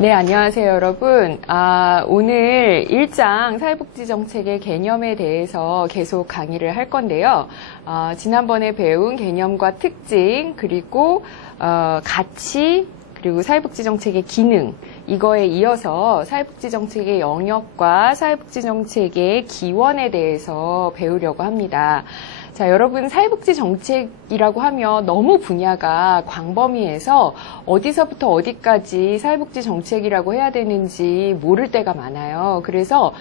네, 안녕하세요, 여러분. 오늘 1장 사회복지정책의 개념에 대해서 계속 강의를 할 건데요. 지난번에 배운 개념과 특징, 그리고 가치, 그리고 사회복지정책의 기능, 이거에 이어서 사회복지정책의 영역과 사회복지정책의 기원에 대해서 배우려고 합니다. 자, 여러분, 사회복지정책이라고 하면 너무 분야가 광범위해서 어디서부터 어디까지 사회복지정책이라고 해야 되는지 모를 때가 많아요. 그래서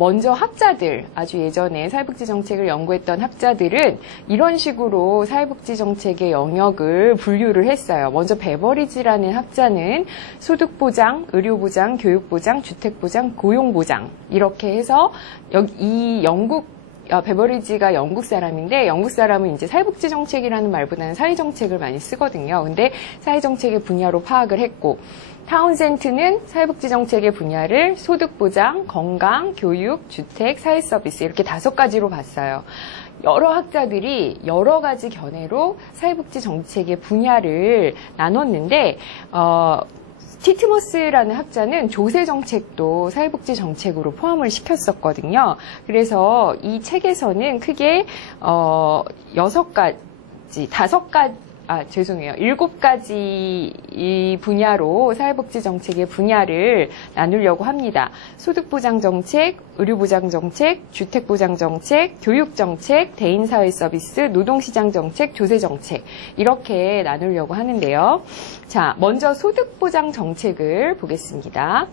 먼저 학자들, 아주 예전에 사회복지정책을 연구했던 학자들은 이런 식으로 사회복지정책의 영역을 분류를 했어요. 먼저 베버리지라는 학자는 소득보장, 의료보장, 교육보장, 주택보장, 고용보장 이렇게 해서 이 베버리지가 영국 사람인데, 영국 사람은 이제 사회복지정책이라는 말보다는 사회정책을 많이 쓰거든요. 근데 사회정책의 분야로 파악을 했고, 타운센트는 사회복지정책의 분야를 소득보장, 건강, 교육, 주택, 사회서비스 이렇게 5가지로 봤어요. 여러 학자들이 여러 가지 견해로 사회복지정책의 분야를 나눴는데, 티트머스라는 학자는 조세정책도 사회복지정책으로 포함을 시켰었거든요. 그래서 이 책에서는 크게 7가지 이 분야로 사회복지정책의 분야를 나누려고 합니다. 소득보장정책, 의료보장정책, 주택보장정책, 교육정책, 대인사회서비스, 노동시장정책, 조세정책 이렇게 나누려고 하는데요. 자, 먼저 소득보장정책을 보겠습니다.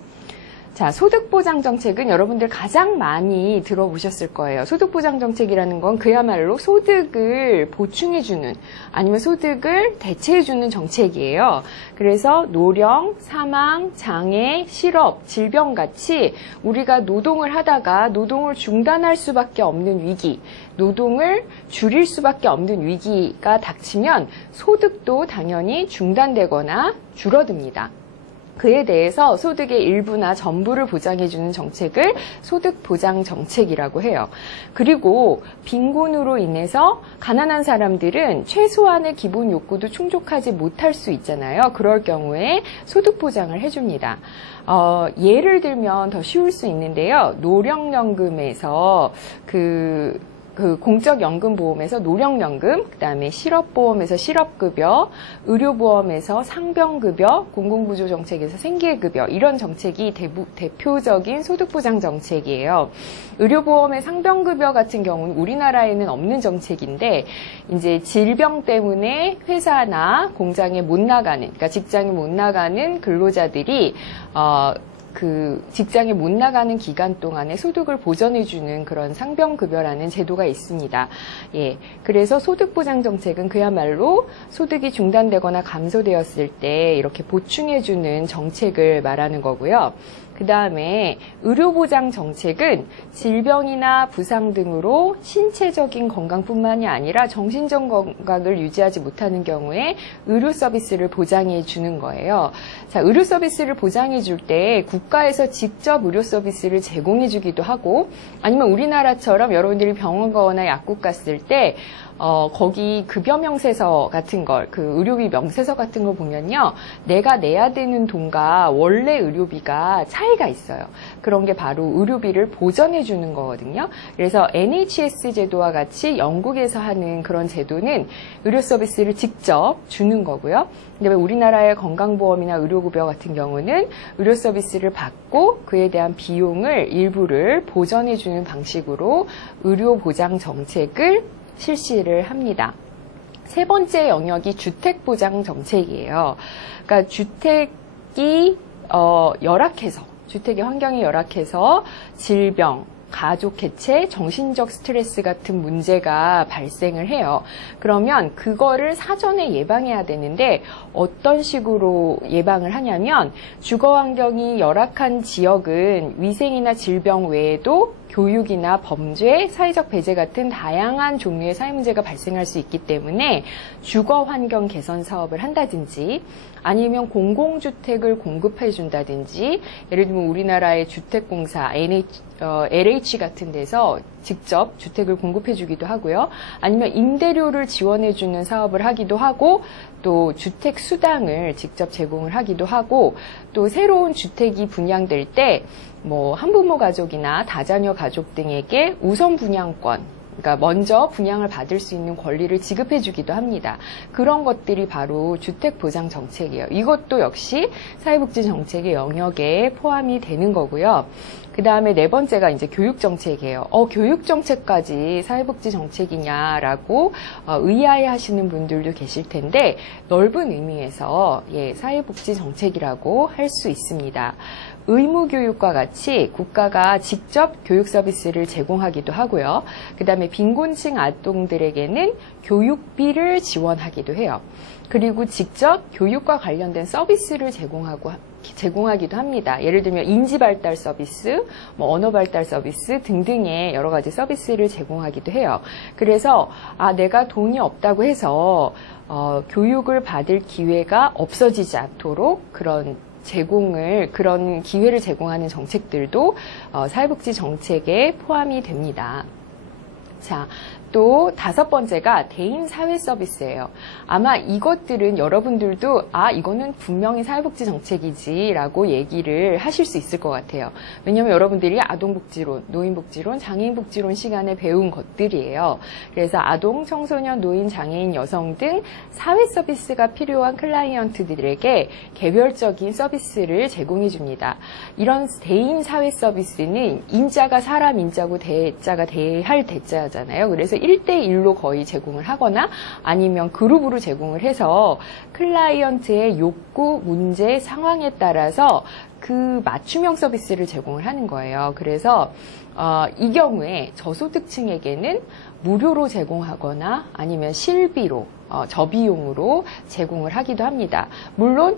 자, 소득보장정책은 여러분들 가장 많이 들어보셨을 거예요. 소득보장정책이라는 건 그야말로 소득을 보충해주는 아니면 소득을 대체해주는 정책이에요. 그래서 노령, 사망, 장애, 실업, 질병같이 우리가 노동을 하다가 노동을 중단할 수밖에 없는 위기, 노동을 줄일 수밖에 없는 위기가 닥치면 소득도 당연히 중단되거나 줄어듭니다. 그에 대해서 소득의 일부나 전부를 보장해주는 정책을 소득보장정책이라고 해요. 그리고 빈곤으로 인해서 가난한 사람들은 최소한의 기본 욕구도 충족하지 못할 수 있잖아요. 그럴 경우에 소득보장을 해줍니다. 예를 들면 더 쉬울 수 있는데요. 노령연금에서 공적연금보험에서 노령연금, 그 다음에 실업보험에서 실업급여, 의료보험에서 상병급여, 공공구조정책에서 생계급여 이런 정책이 대표적인 소득보장 정책이에요. 의료보험의 상병급여 같은 경우는 우리나라에는 없는 정책인데 이제 질병 때문에 회사나 공장에 못 나가는, 그러니까 직장에 못 나가는 근로자들이 직장에 못 나가는 기간 동안에 소득을 보전해주는 그런 상병급여라는 제도가 있습니다. 예. 그래서 소득보장정책은 그야말로 소득이 중단되거나 감소되었을 때 이렇게 보충해주는 정책을 말하는 거고요. 그 다음에 의료보장 정책은 질병이나 부상 등으로 신체적인 건강뿐만이 아니라 정신적 건강을 유지하지 못하는 경우에 의료 서비스를 보장해 주는 거예요. 자, 의료 서비스를 보장해 줄 때 국가에서 직접 의료 서비스를 제공해 주기도 하고 아니면 우리나라처럼 여러분들이 병원 가거나 약국 갔을 때 거기 급여 명세서 같은 걸, 의료비 명세서 같은 걸 보면요. 내가 내야 되는 돈과 원래 의료비가 차이가 있어요. 그런 게 바로 의료비를 보전해 주는 거거든요. 그래서 NHS 제도와 같이 영국에서 하는 그런 제도는 의료 서비스를 직접 주는 거고요. 근데 우리나라의 건강보험이나 의료급여 같은 경우는 의료 서비스를 받고 그에 대한 비용을 일부를 보전해 주는 방식으로 의료보장 정책을 실시를 합니다. 세 번째 영역이 주택보장 정책이에요. 그러니까 주택의 환경이 열악해서 질병, 가족 해체, 정신적 스트레스 같은 문제가 발생을 해요. 그러면 그거를 사전에 예방해야 되는데 어떤 식으로 예방을 하냐면 주거 환경이 열악한 지역은 위생이나 질병 외에도 교육이나 범죄, 사회적 배제 같은 다양한 종류의 사회 문제가 발생할 수 있기 때문에 주거 환경 개선 사업을 한다든지 아니면 공공주택을 공급해 준다든지, 예를 들면 우리나라의 주택공사, LH 같은 데서 직접 주택을 공급해 주기도 하고요. 아니면 임대료를 지원해 주는 사업을 하기도 하고, 또 주택 수당을 직접 제공을 하기도 하고, 또 새로운 주택이 분양될 때 뭐 한부모 가족이나 다자녀 가족 등에게 우선 분양권, 그러니까 먼저 분양을 받을 수 있는 권리를 지급해 주기도 합니다. 그런 것들이 바로 주택보장 정책이에요. 이것도 역시 사회복지 정책의 영역에 포함이 되는 거고요. 그 다음에 네 번째가 이제 교육정책이에요. 교육정책까지 사회복지 정책이냐라고 의아해 하시는 분들도 계실 텐데, 넓은 의미에서 사회복지 정책이라고 할 수 있습니다. 의무교육과 같이 국가가 직접 교육 서비스를 제공하기도 하고요. 그 다음에 빈곤층 아동들에게는 교육비를 지원하기도 해요. 그리고 직접 교육과 관련된 서비스를 제공하기도 합니다. 예를 들면 인지발달 서비스, 언어발달 서비스 등등의 여러 가지 서비스를 제공하기도 해요. 그래서 내가 돈이 없다고 해서 교육을 받을 기회가 없어지지 않도록 그런 기회를 제공하는 정책들도 사회복지 정책에 포함이 됩니다. 자, 또 다섯 번째가 대인 사회 서비스예요. 아마 이것들은 여러분들도 이거는 분명히 사회복지 정책이지라고 얘기를 하실 수 있을 것 같아요. 왜냐하면 여러분들이 아동복지론, 노인복지론, 장애인복지론 시간에 배운 것들이에요. 그래서 아동, 청소년, 노인, 장애인, 여성 등 사회 서비스가 필요한 클라이언트들에게 개별적인 서비스를 제공해 줍니다. 이런 대인 사회 서비스는 인자가 사람 인자고 대자가 대할 대자잖아요. 그래서 1대1로 거의 제공을 하거나 아니면 그룹으로 제공을 해서 클라이언트의 욕구, 문제, 상황에 따라서 그 맞춤형 서비스를 제공을 하는 거예요. 그래서 이 경우에 저소득층에게는 무료로 제공하거나 아니면 실비로, 저비용으로 제공을 하기도 합니다. 물론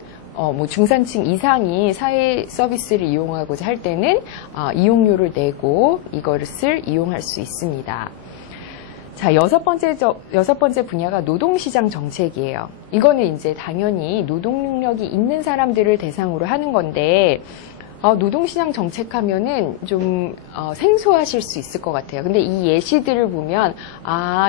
중산층 이상이 사회 서비스를 이용하고자 할 때는 이용료를 내고 이것을 이용할 수 있습니다. 자, 여섯 번째 분야가 노동시장 정책이에요. 이거는 이제 당연히 노동 능력이 있는 사람들을 대상으로 하는 건데, 노동시장 정책하면은 좀 생소하실 수 있을 것 같아요. 근데 이 예시들을 보면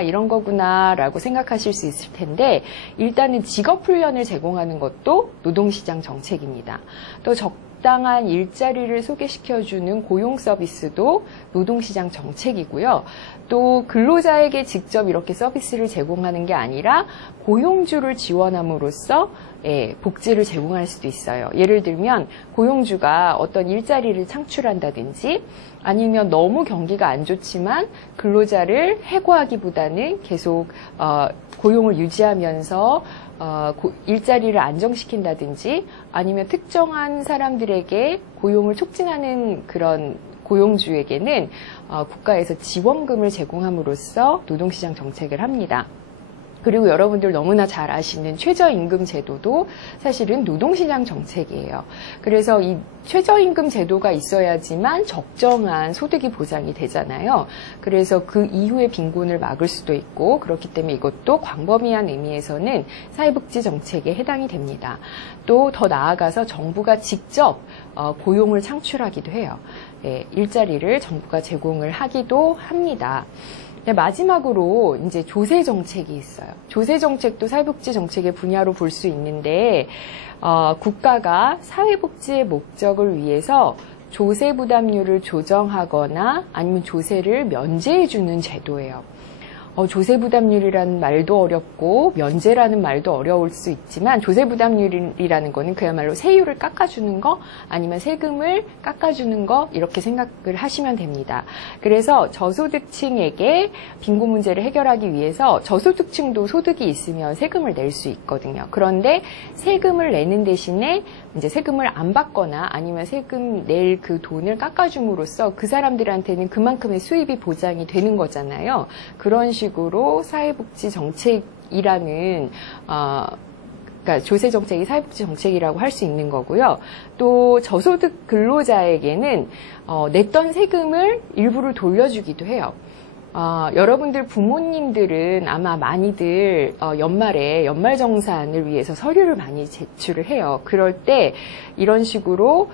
이런 거구나라고 생각하실 수 있을 텐데, 일단은 직업훈련을 제공하는 것도 노동시장 정책입니다. 또 적당한 일자리를 소개시켜주는 고용 서비스도 노동시장 정책이고요. 또 근로자에게 직접 이렇게 서비스를 제공하는 게 아니라 고용주를 지원함으로써 복지를 제공할 수도 있어요. 예를 들면 고용주가 어떤 일자리를 창출한다든지 아니면 너무 경기가 안 좋지만 근로자를 해고하기보다는 계속 고용을 유지하면서 일자리를 안정시킨다든지 아니면 특정한 사람들에게 고용을 촉진하는 그런 고용주에게는 국가에서 지원금을 제공함으로써 노동시장 정책을 합니다. 그리고 여러분들 너무나 잘 아시는 최저임금 제도도 사실은 노동시장 정책이에요. 그래서 이 최저임금 제도가 있어야지만 적정한 소득이 보장이 되잖아요. 그래서 그 이후에 빈곤을 막을 수도 있고, 그렇기 때문에 이것도 광범위한 의미에서는 사회복지 정책에 해당이 됩니다. 또 더 나아가서 정부가 직접 고용을 창출하기도 해요. 일자리를 정부가 제공을 하기도 합니다. 마지막으로 이제 조세 정책이 있어요. 조세 정책도 사회복지 정책의 분야로 볼 수 있는데, 국가가 사회복지의 목적을 위해서 조세 부담률을 조정하거나 아니면 조세를 면제해주는 제도예요. 조세 부담률이라는 말도 어렵고 면제라는 말도 어려울 수 있지만, 조세 부담률이라는 거는 그야말로 세율을 깎아주는 거 아니면 세금을 깎아주는 거, 이렇게 생각을 하시면 됩니다. 그래서 저소득층에게 빈곤 문제를 해결하기 위해서 저소득층도 소득이 있으면 세금을 낼 수 있거든요. 그런데 세금을 내는 대신에 이제 세금을 안 받거나 아니면 세금 낼 그 돈을 깎아줌으로써 그 사람들한테는 그만큼의 수입이 보장이 되는 거잖아요. 그런 식으로 사회복지 정책이라는 그러니까 조세 정책이 사회복지 정책이라고 할 수 있는 거고요. 또 저소득 근로자에게는 냈던 세금을 일부를 돌려주기도 해요. 여러분들 부모님들은 아마 많이들 연말에 연말정산을 위해서 서류를 많이 제출을 해요. 그럴 때 이런 식으로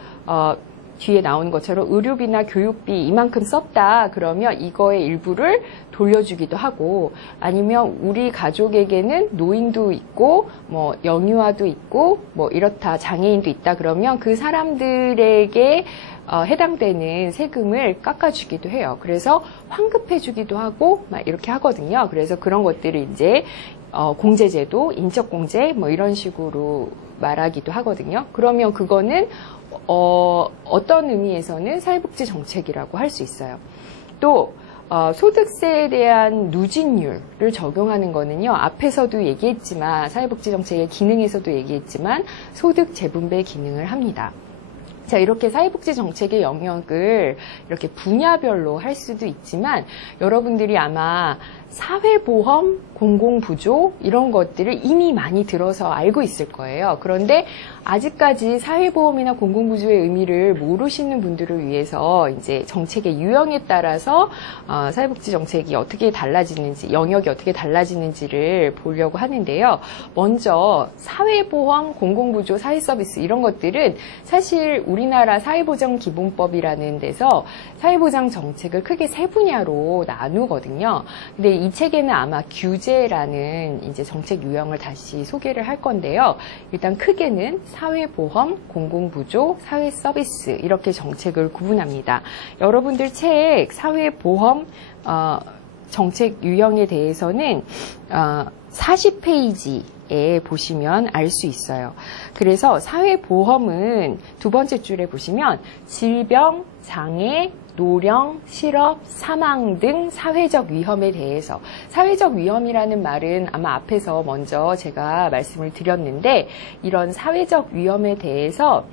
뒤에 나오는 것처럼 의료비나 교육비 이만큼 썼다 그러면 이거의 일부를 돌려주기도 하고, 아니면 우리 가족에게는 노인도 있고 뭐 영유아도 있고 뭐 이렇다, 장애인도 있다 그러면 그 사람들에게 해당되는 세금을 깎아주기도 해요. 그래서 환급해주기도 하고 막 이렇게 하거든요. 그래서 그런 것들을 이제 공제제도, 인적공제 뭐 이런 식으로 말하기도 하거든요. 그러면 그거는 어떤 의미에서는 사회복지 정책이라고 할 수 있어요. 또 소득세에 대한 누진율을 적용하는 거는요, 앞에서도 얘기했지만 사회복지 정책의 기능에서도 얘기했지만 소득 재분배 기능을 합니다. 자, 이렇게 사회복지 정책의 영역을 이렇게 분야별로 할 수도 있지만 여러분들이 아마 사회보험, 공공부조 이런 것들을 이미 많이 들어서 알고 있을 거예요. 그런데 아직까지 사회보험이나 공공부조의 의미를 모르시는 분들을 위해서 이제 정책의 유형에 따라서 사회복지 정책이 어떻게 달라지는지, 영역이 어떻게 달라지는지를 보려고 하는데요. 먼저 사회보험, 공공부조, 사회서비스 이런 것들은 사실 우리나라 사회보장기본법이라는 데서 사회보장 정책을 크게 세 분야로 나누거든요. 근데 이 책에는 아마 규제라는 이제 정책 유형을 다시 소개를 할 건데요. 일단 크게는 사회보험, 공공부조, 사회서비스 이렇게 정책을 구분합니다. 여러분들 책 사회보험 정책 유형에 대해서는 40페이지에 보시면 알 수 있어요. 그래서 사회보험은 두 번째 줄에 보시면 질병, 장애, 노령, 실업, 사망 등 사회적 위험에 대해서, 사회적 위험이라는 말은 아마 앞에서 먼저 제가 말씀을 드렸는데, 이런 사회적 위험에 대해서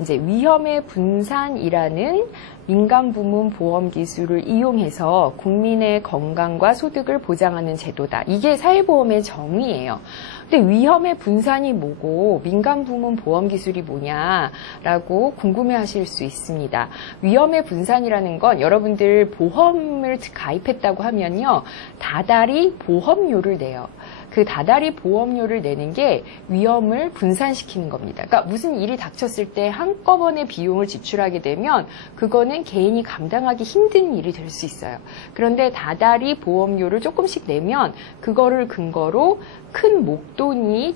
이제 위험의 분산이라는 민간 부문 보험 기술을 이용해서 국민의 건강과 소득을 보장하는 제도다. 이게 사회보험의 정의예요. 근데 위험의 분산이 뭐고 민간 부문 보험 기술이 뭐냐라고 궁금해 하실 수 있습니다. 위험의 분산이라는 건 여러분들 보험을 가입했다고 하면요, 다달이 보험료를 내요. 그 다달이 보험료를 내는 게 위험을 분산시키는 겁니다. 그러니까 무슨 일이 닥쳤을 때 한꺼번에 비용을 지출하게 되면 그거는 개인이 감당하기 힘든 일이 될 수 있어요. 그런데 다달이 보험료를 조금씩 내면 그거를 근거로 큰 목돈을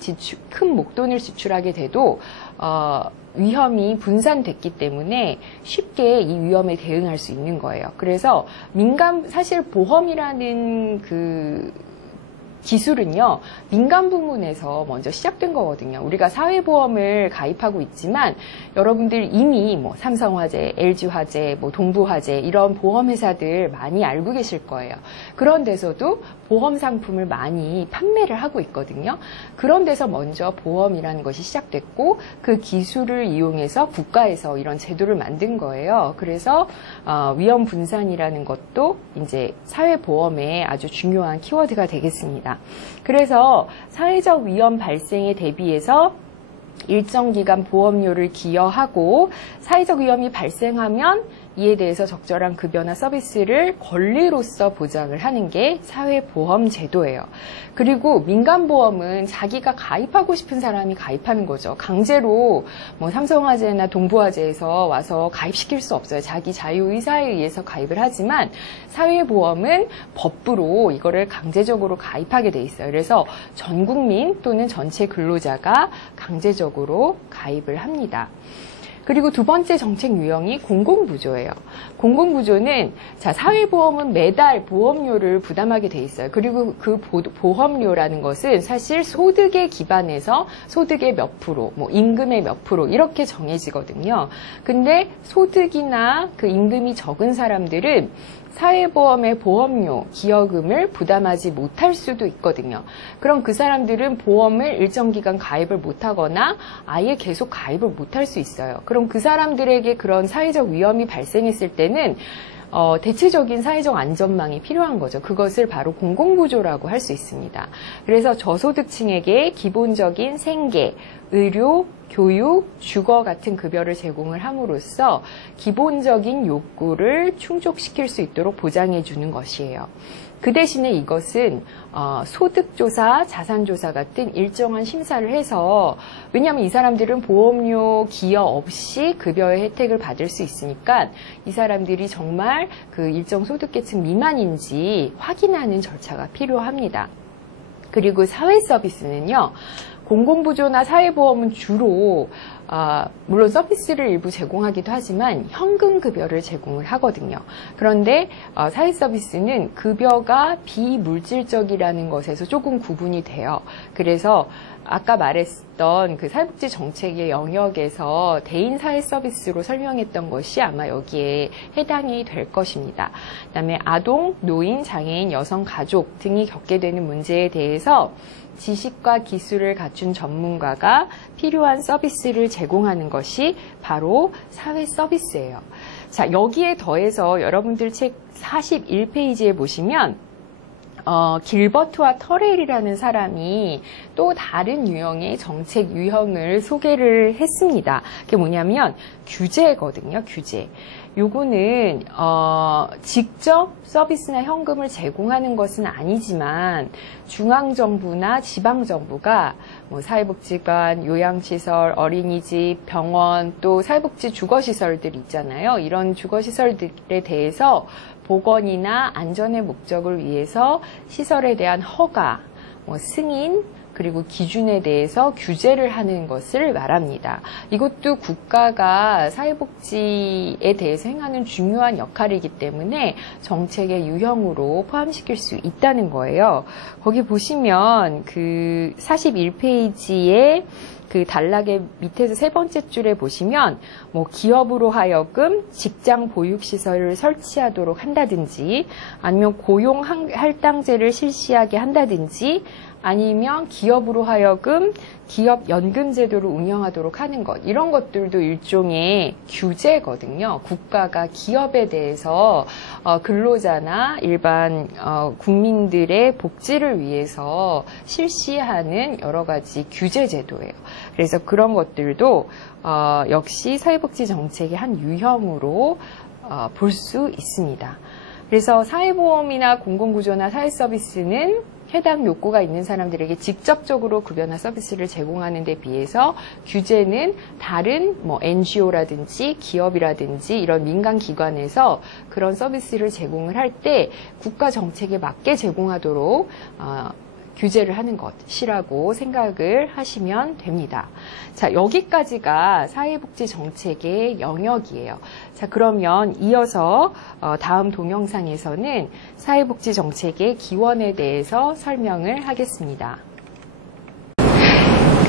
지출하게 돼도 위험이 분산됐기 때문에 쉽게 이 위험에 대응할 수 있는 거예요. 그래서 사실 보험이라는 기술은요, 민간 부문에서 먼저 시작된 거거든요. 우리가 사회보험을 가입하고 있지만 여러분들 이미 뭐 삼성화재, LG화재, 뭐 동부화재 이런 보험회사들 많이 알고 계실 거예요. 그런 데서도 보험 상품을 많이 판매를 하고 있거든요. 그런 데서 먼저 보험이라는 것이 시작됐고 그 기술을 이용해서 국가에서 이런 제도를 만든 거예요. 그래서 위험 분산이라는 것도 이제 사회보험의 아주 중요한 키워드가 되겠습니다. 그래서 사회적 위험 발생에 대비해서 일정 기간 보험료를 기여하고 사회적 위험이 발생하면 이에 대해서 적절한 급여나 서비스를 권리로서 보장을 하는 게 사회보험 제도예요. 그리고 민간보험은 자기가 가입하고 싶은 사람이 가입하는 거죠. 강제로 뭐 삼성화재나 동부화재에서 와서 가입시킬 수 없어요. 자기 자유의사에 의해서 가입을 하지만 사회보험은 법부로 이거를 강제적으로 가입하게 돼 있어요. 그래서 전 국민 또는 전체 근로자가 강제적으로 가입을 합니다. 그리고 두 번째 정책 유형이 공공부조예요. 공공부조는 사회보험은 매달 보험료를 부담하게 돼 있어요. 그리고 그 보험료라는 것은 사실 소득에 기반해서 소득의 몇 프로, 뭐 임금의 몇 프로 이렇게 정해지거든요. 근데 소득이나 그 임금이 적은 사람들은 사회보험의 보험료, 기여금을 부담하지 못할 수도 있거든요. 그럼 그 사람들은 보험을 일정 기간 가입을 못하거나 아예 계속 가입을 못할 수 있어요. 그럼 그 사람들에게 그런 사회적 위험이 발생했을 때는 대체적인 사회적 안전망이 필요한 거죠. 그것을 바로 공공구조라고 할 수 있습니다. 그래서 저소득층에게 기본적인 생계, 의료, 교육, 주거 같은 급여를 제공을 함으로써 기본적인 욕구를 충족시킬 수 있도록 보장해 주는 것이에요. 그 대신에 이것은 소득조사, 자산조사 같은 일정한 심사를 해서, 왜냐하면 이 사람들은 보험료 기여 없이 급여의 혜택을 받을 수 있으니까 이 사람들이 정말 그 일정 소득계층 미만인지 확인하는 절차가 필요합니다. 그리고 사회 서비스는요, 공공부조나 사회보험은 주로 물론 서비스를 일부 제공하기도 하지만 현금 급여를 제공을 하거든요. 그런데 사회 서비스는 급여가 비물질적이라는 것에서 조금 구분이 돼요. 그래서 아까 말했던 그 사회복지 정책의 영역에서 대인 사회 서비스로 설명했던 것이 아마 여기에 해당이 될 것입니다. 그다음에 아동, 노인, 장애인, 여성, 가족 등이 겪게 되는 문제에 대해서 지식과 기술을 갖춘 전문가가 필요한 서비스를 제공하는 것이 바로 사회 서비스예요. 자, 여기에 더해서 여러분들 책 41페이지에 보시면 길버트와 터렐이라는 사람이 또 다른 유형의 정책 유형을 소개를 했습니다. 그게 뭐냐면 규제거든요, 규제. 요거는 직접 서비스나 현금을 제공하는 것은 아니지만 중앙정부나 지방정부가 뭐 사회복지관, 요양시설, 어린이집, 병원, 또 사회복지 주거시설들 있잖아요. 이런 주거시설들에 대해서 보건이나 안전의 목적을 위해서 시설에 대한 허가, 승인, 그리고 기준에 대해서 규제를 하는 것을 말합니다. 이것도 국가가 사회복지에 대해서 행하는 중요한 역할이기 때문에 정책의 유형으로 포함시킬 수 있다는 거예요. 거기 보시면 그 41페이지에 그 단락의 밑에서 세 번째 줄에 보시면 뭐 기업으로 하여금 직장 보육시설을 설치하도록 한다든지 아니면 고용 할당제를 실시하게 한다든지 아니면 기업으로 하여금 기업 연금 제도를 운영하도록 하는 것, 이런 것들도 일종의 규제거든요. 국가가 기업에 대해서 근로자나 일반 국민들의 복지를 위해서 실시하는 여러 가지 규제 제도예요. 그래서 그런 것들도 역시 사회복지 정책의 한 유형으로 볼 수 있습니다. 그래서 사회보험이나 공공구조나 사회서비스는 해당 욕구가 있는 사람들에게 직접적으로 급여나 서비스를 제공하는 데 비해서 규제는 다른 NGO라든지 기업이라든지 이런 민간기관에서 그런 서비스를 제공을 할 때 국가 정책에 맞게 제공하도록 규제를 하는 것이라고 생각을 하시면 됩니다. 자, 여기까지가 사회복지 정책의 영역이에요. 자, 그러면 이어서 다음 동영상에서는 사회복지 정책의 기원에 대해서 설명을 하겠습니다.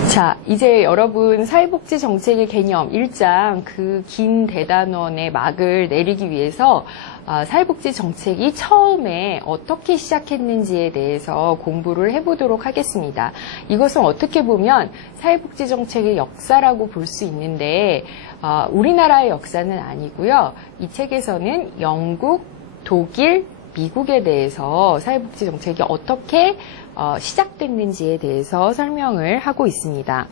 자, 이제 여러분 사회복지 정책의 개념 1장 그 긴 대단원의 막을 내리기 위해서 사회복지 정책이 처음에 어떻게 시작했는지에 대해서 공부를 해보도록 하겠습니다. 이것은 어떻게 보면 사회복지 정책의 역사라고 볼 수 있는데 우리나라의 역사는 아니고요. 이 책에서는 영국, 독일, 미국에 대해서 사회복지 정책이 어떻게 시작됐는지에 대해서 설명을 하고 있습니다.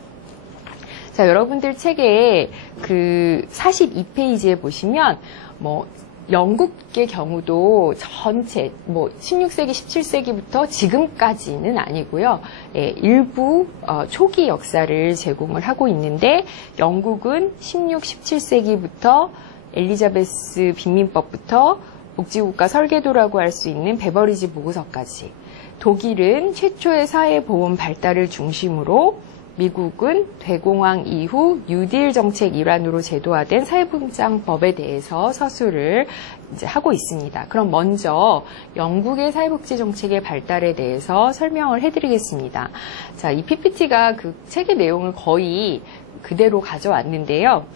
자, 여러분들 책에 그 42페이지에 보시면 영국의 경우도 전체 16세기, 17세기부터 지금까지는 아니고요. 일부 초기 역사를 제공을 하고 있는데 영국은 16, 17세기부터 엘리자베스 빈민법부터 복지국가 설계도라고 할 수 있는 베버리지 보고서까지, 독일은 최초의 사회보험 발달을 중심으로, 미국은 대공황 이후 뉴딜 정책 일환으로 제도화된 사회보장법에 대해서 서술을 이제 하고 있습니다. 그럼 먼저 영국의 사회복지 정책의 발달에 대해서 설명을 해드리겠습니다. 자, 이 PPT가 그 책의 내용을 거의 그대로 가져왔는데요.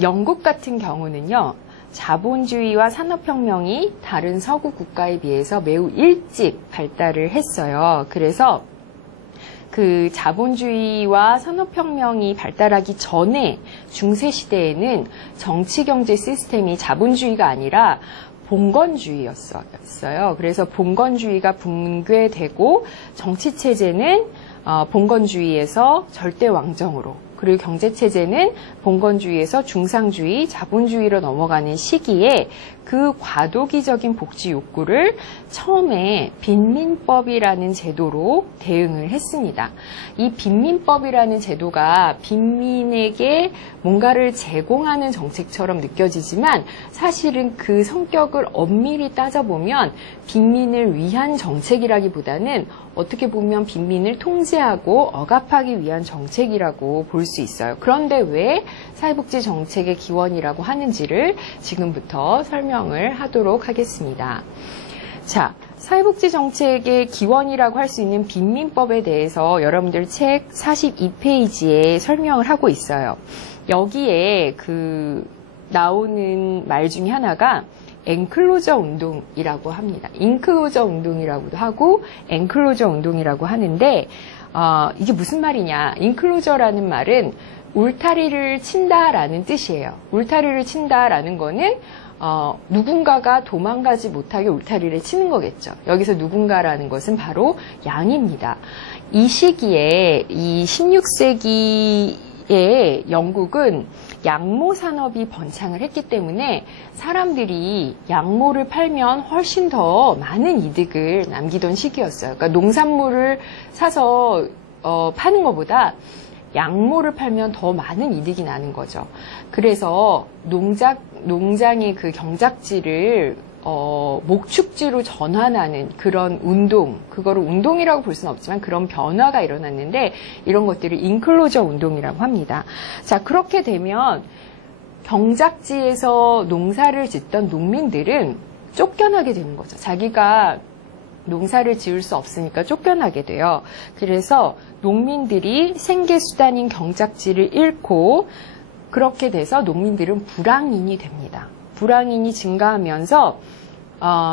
영국 같은 경우는요, 자본주의와 산업혁명이 다른 서구 국가에 비해서 매우 일찍 발달을 했어요. 그래서 그 자본주의와 산업혁명이 발달하기 전에 중세시대에는 정치경제 시스템이 자본주의가 아니라 봉건주의였어요. 그래서 봉건주의가 붕괴되고 정치체제는 봉건주의에서 절대왕정으로, 그리고 경제체제는 봉건주의에서 중상주의, 자본주의로 넘어가는 시기에 그 과도기적인 복지 욕구를 처음에 빈민법이라는 제도로 대응을 했습니다. 이 빈민법이라는 제도가 빈민에게 뭔가를 제공하는 정책처럼 느껴지지만 사실은 그 성격을 엄밀히 따져보면 빈민을 위한 정책이라기보다는 어떻게 보면 빈민을 통제하고 억압하기 위한 정책이라고 볼 수 있어요. 그런데 왜 사회복지 정책의 기원이라고 하는지를 지금부터 설명을 하도록 하겠습니다. 자, 사회복지 정책의 기원이라고 할 수 있는 빈민법에 대해서 여러분들 책 42페이지에 설명을 하고 있어요. 여기에 나오는 말 중에 하나가 엔클로저 운동이라고 합니다. 인클로저 운동이라고도 하고 엔클로저 운동이라고 하는데 이게 무슨 말이냐. 인클로저라는 말은 울타리를 친다라는 뜻이에요. 울타리를 친다라는 거는 누군가가 도망가지 못하게 울타리를 치는 거겠죠. 여기서 누군가라는 것은 바로 양입니다. 이 시기에 이 16세기에 영국은 양모 산업이 번창을 했기 때문에 사람들이 양모를 팔면 훨씬 더 많은 이득을 남기던 시기였어요. 그러니까 농산물을 사서 파는 것보다 양모를 팔면 더 많은 이득이 나는 거죠. 그래서 농장의 그 경작지를 목축지로 전환하는 그런 운동, 그거를 운동이라고 볼 수는 없지만 그런 변화가 일어났는데 이런 것들을 인클로저 운동이라고 합니다. 자, 그렇게 되면 경작지에서 농사를 짓던 농민들은 쫓겨나게 되는 거죠. 자기가 농사를 지을 수 없으니까 쫓겨나게 돼요. 그래서 농민들이 생계수단인 경작지를 잃고 그렇게 돼서 농민들은 불황인이 됩니다. 불황인이 증가하면서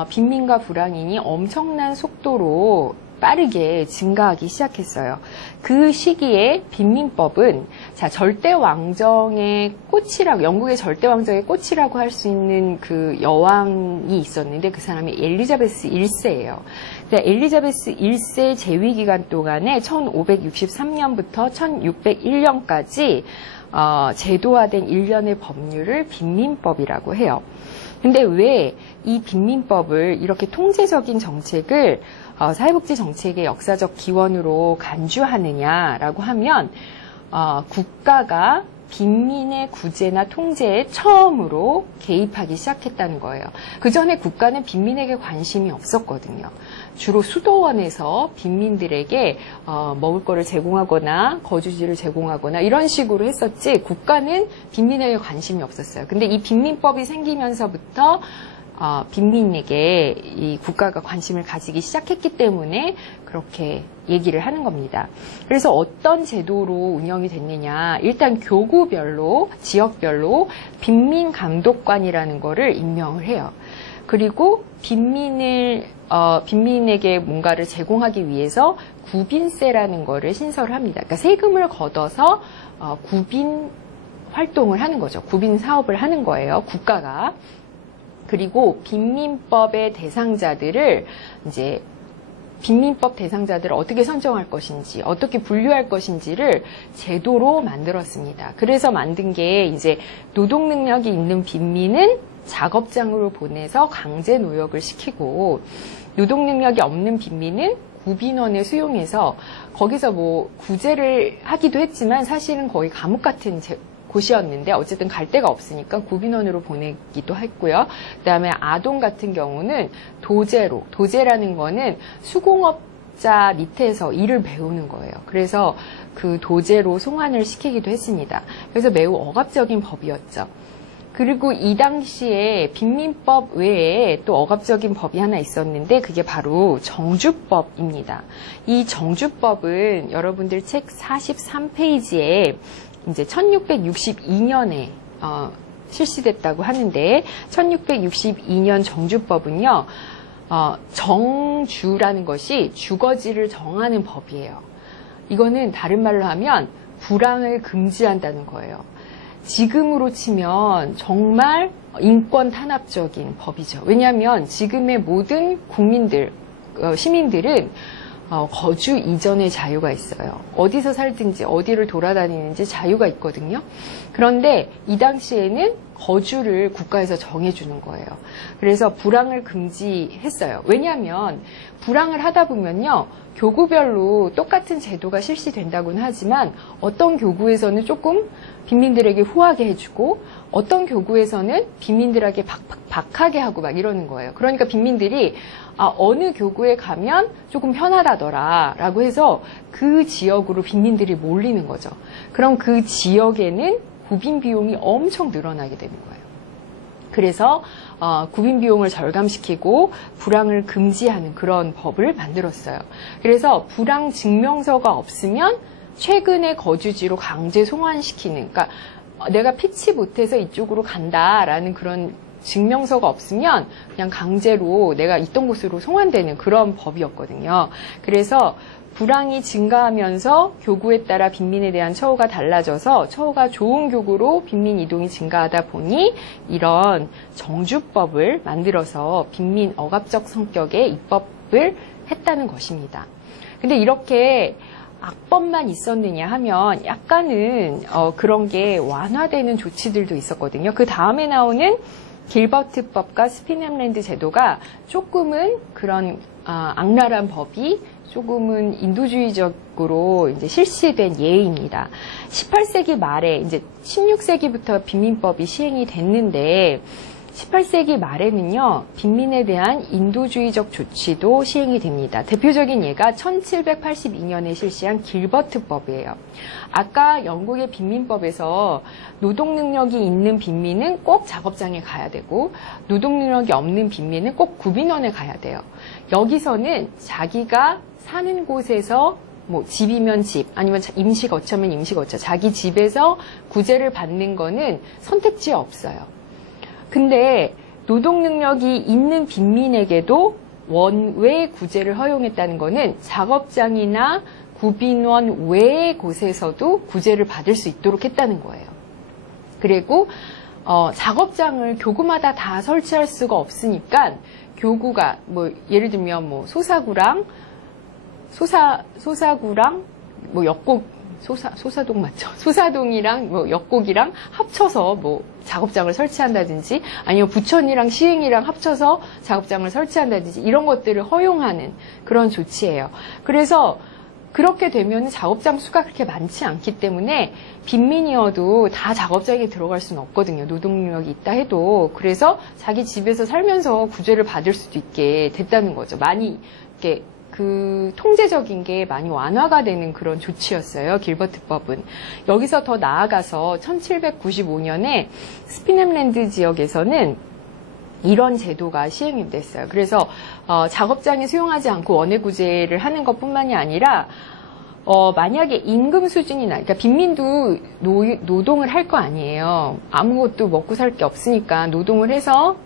빈민과 불황인이 엄청난 속도로 빠르게 증가하기 시작했어요. 그 시기에 빈민법은 절대왕정의 꽃이라고, 영국의 절대왕정의 꽃이라고 할 수 있는 그 여왕이 있었는데 그 사람이 엘리자베스 1세예요. 엘리자베스 1세 재위 기간 동안에 1563년부터 1601년까지 제도화된 일련의 법률을 빈민법이라고 해요. 근데 왜 이 빈민법을 이렇게 통제적인 정책을 사회복지 정책의 역사적 기원으로 간주하느냐라고 하면 국가가 빈민의 구제나 통제에 처음으로 개입하기 시작했다는 거예요. 그 전에 국가는 빈민에게 관심이 없었거든요. 주로 수도원에서 빈민들에게 먹을 거를 제공하거나 거주지를 제공하거나 이런 식으로 했었지 국가는 빈민에게 관심이 없었어요. 근데 이 빈민법이 생기면서부터 빈민에게 이 국가가 관심을 가지기 시작했기 때문에 그렇게 얘기를 하는 겁니다. 그래서 어떤 제도로 운영이 됐느냐. 일단 교구별로, 지역별로 빈민감독관이라는 거를 임명을 해요. 그리고 빈민에게 뭔가를 제공하기 위해서 구빈세라는 거를 신설을 합니다. 그러니까 세금을 걷어서 구빈 활동을 하는 거죠. 구빈 사업을 하는 거예요. 국가가. 그리고 빈민법의 대상자들을 빈민법 대상자들을 어떻게 선정할 것인지, 어떻게 분류할 것인지를 제도로 만들었습니다. 그래서 만든 게 노동 능력이 있는 빈민은 작업장으로 보내서 강제 노역을 시키고, 노동 능력이 없는 빈민은 구빈원에 수용해서 거기서 구제를 하기도 했지만 사실은 거의 감옥 같은 곳이었는데 어쨌든 갈 데가 없으니까 구빈원으로 보내기도 했고요. 그다음에 아동 같은 경우는 도제라는 거는 수공업자 밑에서 일을 배우는 거예요. 그래서 그 도제로 송환을 시키기도 했습니다. 그래서 매우 억압적인 법이었죠. 그리고 이 당시에 빈민법 외에 또 억압적인 법이 하나 있었는데 그게 바로 정주법입니다. 이 정주법은 여러분들 책 43페이지에 1662년에 실시됐다고 하는데 1662년 정주법은요. 정주라는 것이 주거지를 정하는 법이에요. 이거는 다른 말로 하면 불황을 금지한다는 거예요. 지금으로 치면 정말 인권 탄압적인 법이죠. 왜냐하면 지금의 모든 국민들, 시민들은 거주 이전의 자유가 있어요. 어디서 살든지 어디를 돌아다니는지 자유가 있거든요. 그런데 이 당시에는 거주를 국가에서 정해주는 거예요. 그래서 불황을 금지했어요. 왜냐하면 불황을 하다 보면요, 교구별로 똑같은 제도가 실시된다고는 하지만 어떤 교구에서는 조금 빈민들에게 후하게 해주고 어떤 교구에서는 빈민들에게 박하게 하고 막 이러는 거예요. 그러니까 빈민들이 어느 교구에 가면 조금 편하다더라 라고 해서 그 지역으로 빈민들이 몰리는 거죠. 그럼 그 지역에는 구빈 비용이 엄청 늘어나게 되는 거예요. 그래서 구빈 비용을 절감시키고 불황을 금지하는 그런 법을 만들었어요. 그래서 불황 증명서가 없으면 최근의 거주지로 강제 송환시키는, 그러니까 내가 피치 못해서 이쪽으로 간다라는 그런 증명서가 없으면 그냥 강제로 내가 있던 곳으로 송환되는 그런 법이었거든요. 그래서 불황이 증가하면서 교구에 따라 빈민에 대한 처우가 달라져서 처우가 좋은 교구로 빈민 이동이 증가하다 보니 이런 정주법을 만들어서 빈민 억압적 성격의 입법을 했다는 것입니다. 근데 이렇게 악법만 있었느냐 하면 약간은 그런 게 완화되는 조치들도 있었거든요. 그 다음에 나오는 길버트법과 스피넴랜드 제도가 조금은 그런 악랄한 법이 조금은 인도주의적으로 이제 실시된 예입니다. 18세기 말에 이제 16세기부터 빈민법이 시행이 됐는데 18세기 말에는요, 빈민에 대한 인도주의적 조치도 시행이 됩니다. 대표적인 예가 1782년에 실시한 길버트법이에요. 아까 영국의 빈민법에서 노동 능력이 있는 빈민은 꼭 작업장에 가야 되고 노동 능력이 없는 빈민은 꼭 구빈원에 가야 돼요. 여기서는 자기가 사는 곳에서 뭐 집이면 집, 아니면 임시거처면 임시거처, 자기 집에서 구제를 받는 거는 선택지에 없어요. 근데 노동 능력이 있는 빈민에게도 원외 구제를 허용했다는 거는 작업장이나 구빈원 외의 곳에서도 구제를 받을 수 있도록 했다는 거예요. 그리고 작업장을 교구마다 다 설치할 수가 없으니까 교구가 뭐 예를 들면 뭐 소사구랑 뭐 소사동 맞죠? 소사동이랑 뭐 역곡이랑 합쳐서 뭐 작업장을 설치한다든지 아니면 부천이랑 시흥이랑 합쳐서 작업장을 설치한다든지 이런 것들을 허용하는 그런 조치예요. 그래서 그렇게 되면 작업장 수가 그렇게 많지 않기 때문에 빈민이어도 다 작업장에 들어갈 수는 없거든요. 노동력이 있다 해도. 그래서 자기 집에서 살면서 구제를 받을 수도 있게 됐다는 거죠. 많이 이렇게 그 통제적인 게 많이 완화가 되는 그런 조치였어요. 길버트법은. 여기서 더 나아가서 1795년에 스피넴랜드 지역에서는 이런 제도가 시행이 됐어요. 그래서 작업장에 수용하지 않고 원외 구제를 하는 것뿐만이 아니라 만약에 임금 수준이나, 그러니까 빈민도 노동을 할 거 아니에요. 아무것도 먹고 살 게 없으니까 노동을 해서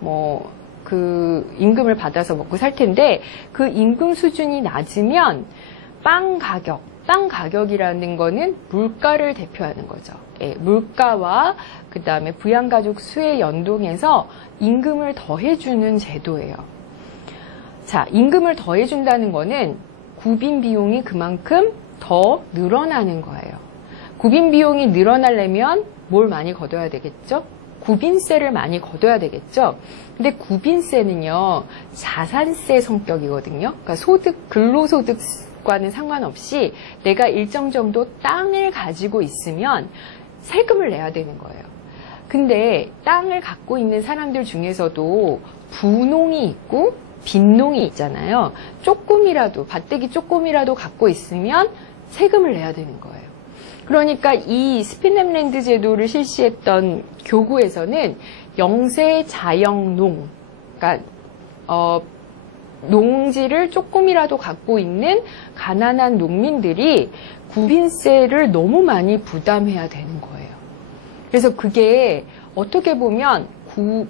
그 임금을 받아서 먹고 살 텐데 그 임금 수준이 낮으면 땅 가격이라는 거는 물가를 대표하는 거죠. 예, 물가와 그 다음에 부양가족 수에 연동해서 임금을 더해주는 제도예요. 자, 임금을 더해준다는 거는 구빈 비용이 그만큼 더 늘어나는 거예요. 구빈 비용이 늘어나려면 뭘 많이 걷어야 되겠죠? 구빈세를 많이 걷어야 되겠죠. 근데 구빈세는요, 자산세 성격이거든요. 그러니까 근로소득과는 상관없이 내가 일정 정도 땅을 가지고 있으면 세금을 내야 되는 거예요. 근데 땅을 갖고 있는 사람들 중에서도 부농이 있고 빈농이 있잖아요. 밭대기 조금이라도 갖고 있으면 세금을 내야 되는 거예요. 그러니까 이 스피넴랜드 제도를 실시했던 교구에서는 영세 자영농, 그러니까 농지를 조금이라도 갖고 있는 가난한 농민들이 구빈세를 너무 많이 부담해야 되는 거예요. 그래서 그게 어떻게 보면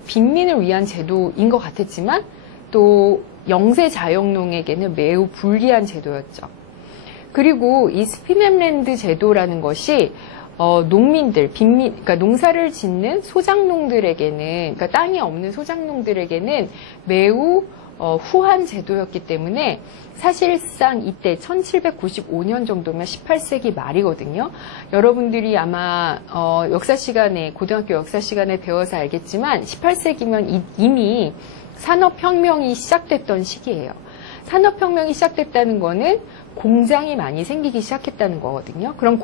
빈민을 위한 제도인 것 같았지만 또 영세 자영농에게는 매우 불리한 제도였죠. 그리고 이 스피넴랜드 제도라는 것이 농민들, 그러니까 농사를 짓는 소작농들에게는, 그러니까 땅이 없는 소작농들에게는 매우 후한 제도였기 때문에 사실상 이때 1795년 정도면 18세기 말이거든요. 여러분들이 아마 역사 시간에, 고등학교 역사 시간에 배워서 알겠지만 18세기면 이미 산업혁명이 시작됐던 시기예요. 산업혁명이 시작됐다는 거는 공장이 많이 생기기 시작했다는 거거든요. 그럼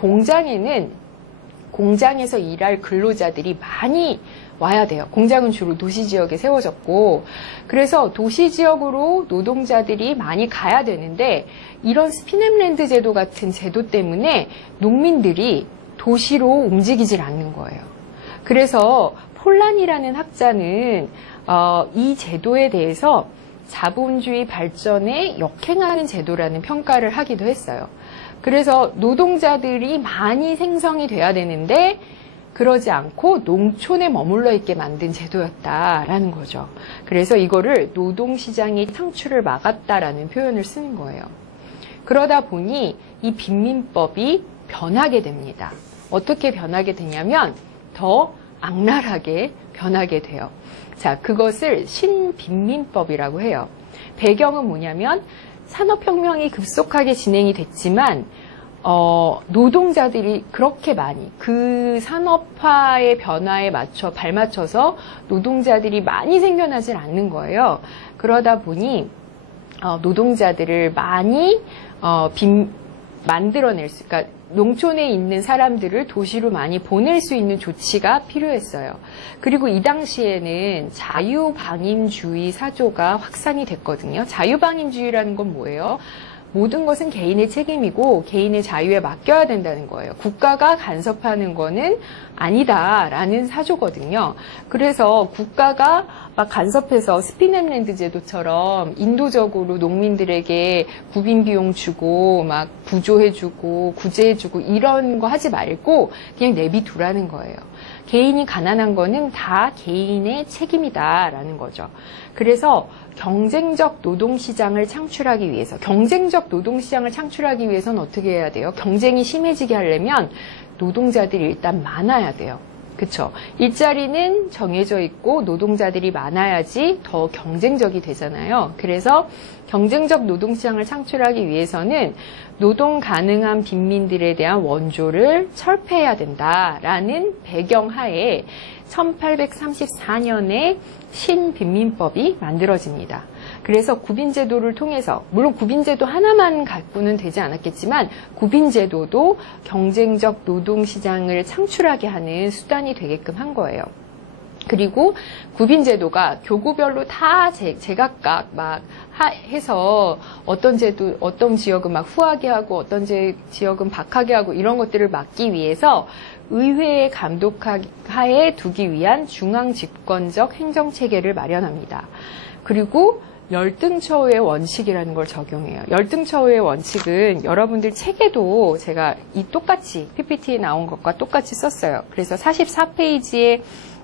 공장에서 일할 근로자들이 많이 와야 돼요. 공장은 주로 도시지역에 세워졌고, 그래서 도시지역으로 노동자들이 많이 가야 되는데, 이런 스피넴랜드 제도 같은 제도 때문에 농민들이 도시로 움직이질 않는 거예요. 그래서 폴란이라는 학자는 이 제도에 대해서 자본주의 발전에 역행하는 제도라는 평가를 하기도 했어요. 그래서 노동자들이 많이 생성이 돼야 되는데 그러지 않고 농촌에 머물러 있게 만든 제도였다라는 거죠. 그래서 이거를 노동시장의 창출을 막았다라는 표현을 쓰는 거예요. 그러다 보니 이 빈민법이 변하게 됩니다. 어떻게 변하게 되냐면 더 악랄하게 변하게 돼요. 자, 그것을 신빈민법이라고 해요. 배경은 뭐냐면 산업혁명이 급속하게 진행이 됐지만 노동자들이 그렇게 많이 그 산업화의 변화에 발맞춰서 노동자들이 많이 생겨나질 않는 거예요. 그러다 보니 노동자들을 많이 만들어낼 수, 그러니까 농촌에 있는 사람들을 도시로 많이 보낼 수 있는 조치가 필요했어요. 그리고 이 당시에는 자유방임주의 사조가 확산이 됐거든요. 자유방임주의라는 건 뭐예요? 모든 것은 개인의 책임이고 개인의 자유에 맡겨야 된다는 거예요. 국가가 간섭하는 거는 아니다라는 사조거든요. 그래서 국가가 막 간섭해서 스피넴랜드 제도처럼 인도적으로 농민들에게 구빈 비용 주고 막 구조해주고 구제해주고 이런 거 하지 말고 그냥 내비두라는 거예요. 개인이 가난한 거는 다 개인의 책임이다라는 거죠. 그래서 경쟁적 노동시장을 창출하기 위해서, 경쟁적 노동시장을 창출하기 위해서는 어떻게 해야 돼요? 경쟁이 심해지게 하려면 노동자들이 일단 많아야 돼요. 그쵸? 일자리는 정해져 있고 노동자들이 많아야지 더 경쟁적이 되잖아요. 그래서 경쟁적 노동시장을 창출하기 위해서는 노동 가능한 빈민들에 대한 원조를 철폐해야 된다라는 배경하에 1834년에 신빈민법이 만들어집니다. 그래서 구빈제도를 통해서, 물론 구빈제도 하나만 갖고는 되지 않았겠지만 구빈제도도 경쟁적 노동시장을 창출하게 하는 수단이 되게끔 한 거예요. 그리고 구빈제도가 교구별로 다 제각각 막 해서 어떤 지역은 막 후하게 하고 어떤 지역은 박하게 하고 이런 것들을 막기 위해서 의회의 감독하에 두기 위한 중앙집권적 행정체계를 마련합니다. 그리고 열등처우의 원칙이라는 걸 적용해요. 열등처우의 원칙은 여러분들 책에도 제가 똑같이 PPT에 나온 것과 똑같이 썼어요. 그래서 44페이지에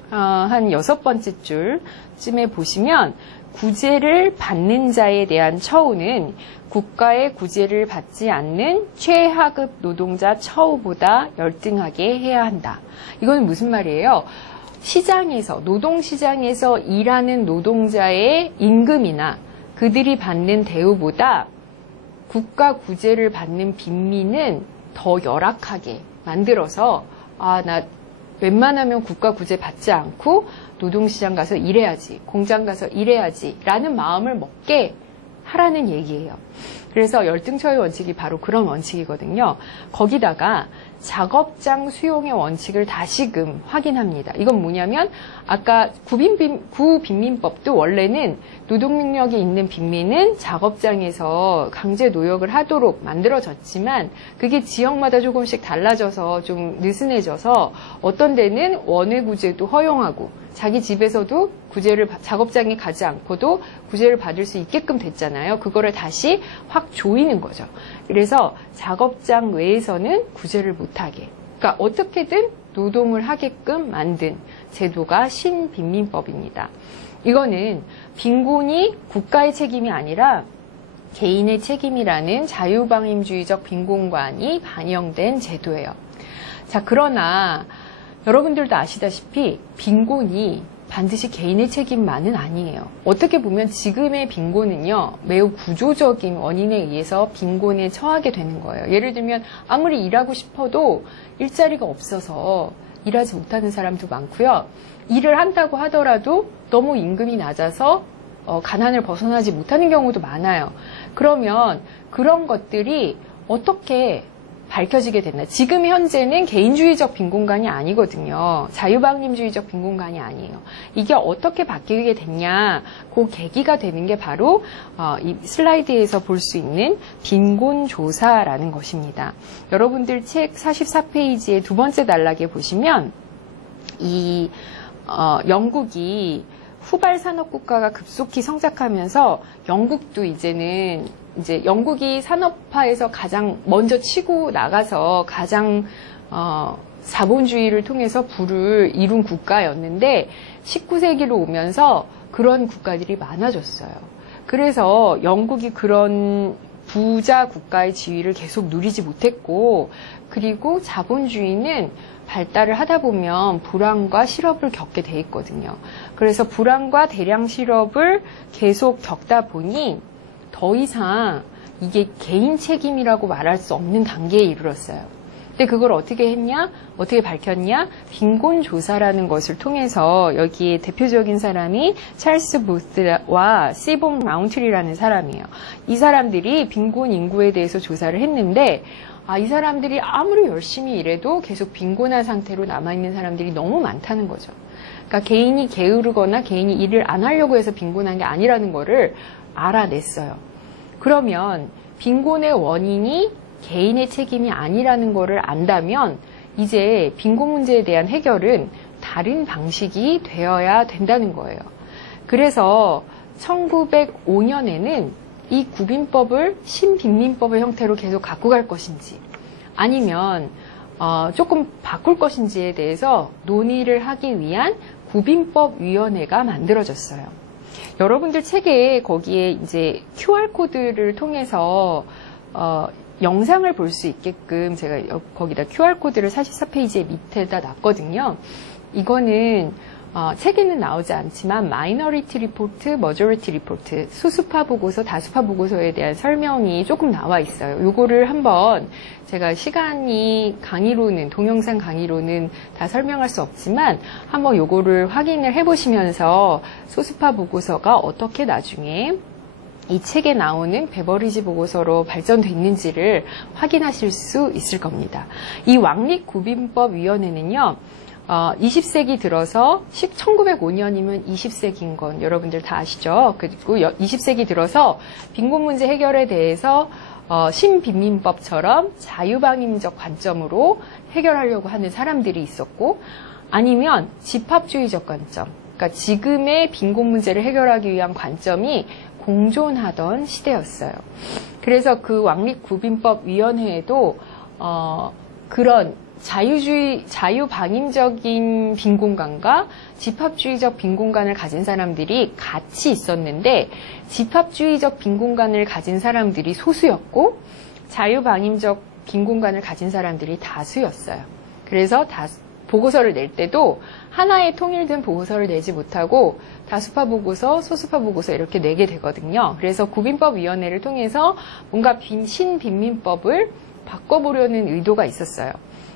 한 6번째 줄쯤에 보시면 구제를 받는 자에 대한 처우는 국가의 구제를 받지 않는 최하급 노동자 처우보다 열등하게 해야 한다. 이건 무슨 말이에요? 시장에서, 노동시장에서 일하는 노동자의 임금이나 그들이 받는 대우보다 국가 구제를 받는 빈민은 더 열악하게 만들어서 나 웬만하면 국가 구제 받지 않고 노동시장 가서 일해야지, 공장 가서 일해야지 라는 마음을 먹게 하라는 얘기예요. 그래서 열등처우의 원칙이 바로 그런 원칙이거든요. 거기다가 작업장 수용의 원칙을 다시금 확인합니다. 이건 뭐냐면 아까 구빈민법도 원래는 노동능력이 있는 빈민은 작업장에서 강제 노역을 하도록 만들어졌지만 그게 지역마다 조금씩 달라져서 좀 느슨해져서 어떤 데는 원외구제도 허용하고 자기 집에서도 작업장에 가지 않고도 구제를 받을 수 있게끔 됐잖아요. 그거를 다시 확 조이는 거죠. 그래서 작업장 외에서는 구제를 못하게, 그러니까 어떻게든 노동을 하게끔 만든 제도가 신빈민법입니다. 이거는 빈곤이 국가의 책임이 아니라 개인의 책임이라는 자유방임주의적 빈곤관이 반영된 제도예요. 자, 그러나 여러분들도 아시다시피 빈곤이 반드시 개인의 책임만은 아니에요. 어떻게 보면 지금의 빈곤은요, 매우 구조적인 원인에 의해서 빈곤에 처하게 되는 거예요. 예를 들면 아무리 일하고 싶어도 일자리가 없어서 일하지 못하는 사람도 많고요. 일을 한다고 하더라도 너무 임금이 낮아서 가난을 벗어나지 못하는 경우도 많아요. 그러면 그런 것들이 어떻게 밝혀지게 됐나? 지금 현재는 개인주의적 빈곤관이 아니거든요. 자유방임주의적 빈곤관이 아니에요. 이게 어떻게 바뀌게 됐냐? 그 계기가 되는 게 바로 이 슬라이드에서 볼 수 있는 빈곤조사라는 것입니다. 여러분들 책 44페이지의 두 번째 단락에 보시면 이 영국이 후발 산업국가가 급속히 성장하면서 영국도 이제 영국이 산업화에서 가장 먼저 치고 나가서 가장 자본주의를 통해서 부를 이룬 국가였는데 19세기로 오면서 그런 국가들이 많아졌어요. 그래서 영국이 그런 부자 국가의 지위를 계속 누리지 못했고, 그리고 자본주의는 발달을 하다 보면 불황과 실업을 겪게 돼 있거든요. 그래서 불황과 대량 실업을 계속 겪다 보니 더 이상 이게 개인 책임이라고 말할 수 없는 단계에 이르렀어요. 근데 그걸 어떻게 했냐? 어떻게 밝혔냐? 빈곤조사라는 것을 통해서 여기에 대표적인 사람이 찰스 보스와 시본 마운트리라는 사람이에요. 이 사람들이 빈곤 인구에 대해서 조사를 했는데 이 사람들이 아무리 열심히 일해도 계속 빈곤한 상태로 남아있는 사람들이 너무 많다는 거죠. 그러니까 개인이 게으르거나 개인이 일을 안 하려고 해서 빈곤한 게 아니라는 거를 알아냈어요. 그러면 빈곤의 원인이 개인의 책임이 아니라는 거를 안다면 이제 빈곤 문제에 대한 해결은 다른 방식이 되어야 된다는 거예요. 그래서 1905년에는 이 구빈법을 신빈민법의 형태로 계속 갖고 갈 것인지 아니면 조금 바꿀 것인지에 대해서 논의를 하기 위한 구빈법위원회가 만들어졌어요. 여러분들 책에 거기에 이제 QR코드를 통해서 영상을 볼 수 있게끔 제가 거기다 QR코드를 44페이지의 밑에다 놨거든요. 이거는 책에는 나오지 않지만 마이너리티 리포트, 머저리티 리포트, 수수파 보고서, 다수파 보고서에 대한 설명이 조금 나와 있어요. 요거를 한번 제가 시간이 강의로는, 동영상 강의로는 다 설명할 수 없지만 한번 요거를 확인을 해보시면서 수수파 보고서가 어떻게 나중에 이 책에 나오는 베버리지 보고서로 발전됐는지를 확인하실 수 있을 겁니다. 이 왕립구빈법위원회는요, 20세기 들어서 1905년이면 20세기인 건 여러분들 다 아시죠? 그리고 20세기 들어서 빈곤 문제 해결에 대해서 신빈민법처럼 자유방임적 관점으로 해결하려고 하는 사람들이 있었고, 아니면 집합주의적 관점, 그러니까 지금의 빈곤 문제를 해결하기 위한 관점이 공존하던 시대였어요. 그래서 그 왕립구빈법위원회에도 그런 자유방임적인 빈곤관과 집합주의적 빈곤관을 가진 사람들이 같이 있었는데, 집합주의적 빈곤관을 가진 사람들이 소수였고 자유방임적 빈곤관을 가진 사람들이 다수였어요. 그래서 보고서를 낼 때도 하나의 통일된 보고서를 내지 못하고 다수파 보고서, 소수파 보고서 이렇게 내게 되거든요. 그래서 구빈법위원회를 통해서 뭔가 신빈민법을 바꿔보려는 의도가 있었어요.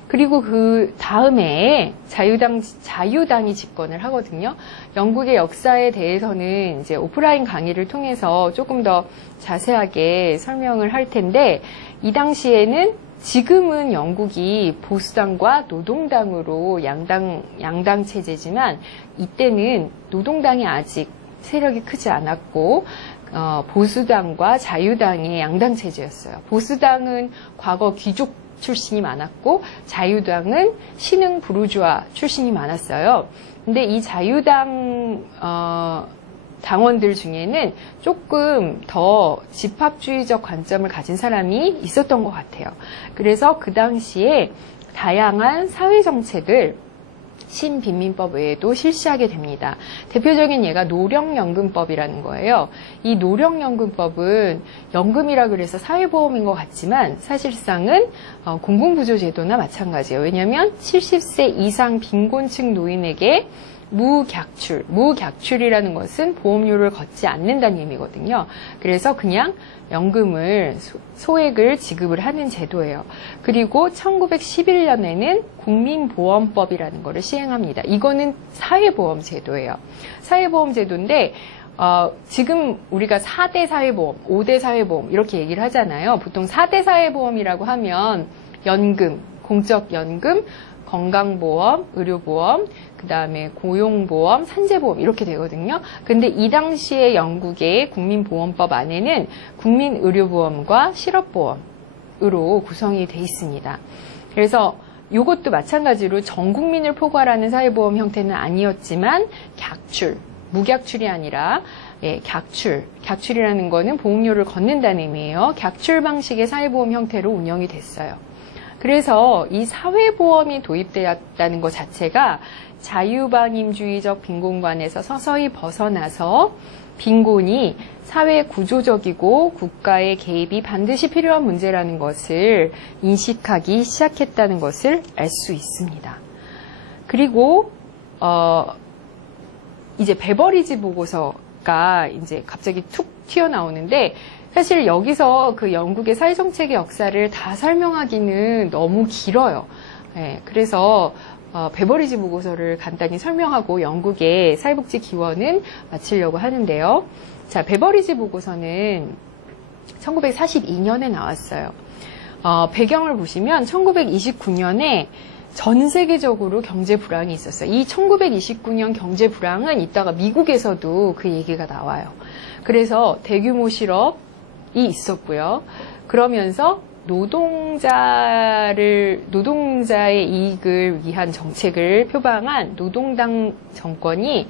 그리고 그 다음에 자유당이 집권을 하거든요. 영국의 역사에 대해서는 이제 오프라인 강의를 통해서 조금 더 자세하게 설명을 할 텐데, 이 당시에는 지금은 영국이 보수당과 노동당으로 양당 체제지만 이때는 노동당이 아직 세력이 크지 않았고 보수당과 자유당의 양당 체제였어요. 보수당은 과거 귀족 출신이 많았고 자유당은 신흥 부르주아 출신이 많았어요. 근데 이 자유당 당원들 중에는 조금 더 집합주의적 관점을 가진 사람이 있었던 것 같아요. 그래서 그 당시에 다양한 사회정책을 신빈민법 외에도 실시하게 됩니다. 대표적인 예가 노령연금법이라는 거예요. 이 노령연금법은 연금이라 그래서 사회보험인 것 같지만 사실상은 공공부조제도나 마찬가지예요. 왜냐하면 70세 이상 빈곤층 노인에게 무逆출이라는 것은 보험료를 걷지 않는다는 의미거든요. 그래서 그냥 연금을 소액을 지급을 하는 제도예요. 그리고 1911년에는 국민보험법이라는 것을 시행합니다. 이거는 사회보험 제도예요. 사회보험 제도인데 지금 우리가 4대 사회보험, 5대 사회보험 이렇게 얘기를 하잖아요. 보통 4대 사회보험이라고 하면 연금, 공적연금, 건강보험, 의료보험, 그 다음에 고용보험, 산재보험 이렇게 되거든요. 근데 이 당시에 영국의 국민보험법 안에는 국민의료보험과 실업보험으로 구성이 돼 있습니다. 그래서 이것도 마찬가지로 전 국민을 포괄하는 사회보험 형태는 아니었지만 무逆출이 아니라 객출이라는 거는 보험료를 걷는다는 의미예요. 객출 방식의 사회보험 형태로 운영이 됐어요. 그래서 이 사회보험이 도입되었다는 것 자체가 자유방임주의적 빈곤관에서 서서히 벗어나서 빈곤이 사회 구조적이고 국가의 개입이 반드시 필요한 문제라는 것을 인식하기 시작했다는 것을 알 수 있습니다. 그리고 이제 베버리지 보고서가 이제 갑자기 툭 튀어나오는데 사실 여기서 그 영국의 사회정책의 역사를 다 설명하기는 너무 길어요. 그래서 베버리지 보고서를 간단히 설명하고 영국의 사회복지 기원은 마치려고 하는데요. 자, 베버리지 보고서는 1942년에 나왔어요. 배경을 보시면 1929년에 전 세계적으로 경제 불황이 있었어요. 이 1929년 경제 불황은 이따가 미국에서도 그 얘기가 나와요. 그래서 대규모 실업이 있었고요. 그러면서 노동자의 이익을 위한 정책을 표방한 노동당 정권이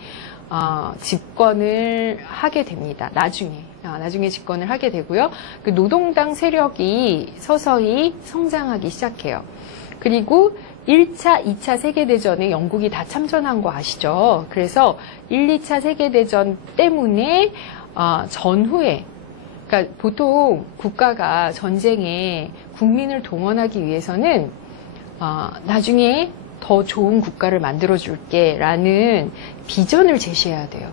집권을 하게 됩니다. 나중에 집권을 하게 되고요. 그 노동당 세력이 서서히 성장하기 시작해요. 그리고 1차, 2차 세계대전에 영국이 다 참전한 거 아시죠? 그래서 1, 2차 세계대전 때문에 전후에 그러니까 보통 국가가 전쟁에 국민을 동원하기 위해서는 나중에 더 좋은 국가를 만들어줄게 라는 비전을 제시해야 돼요.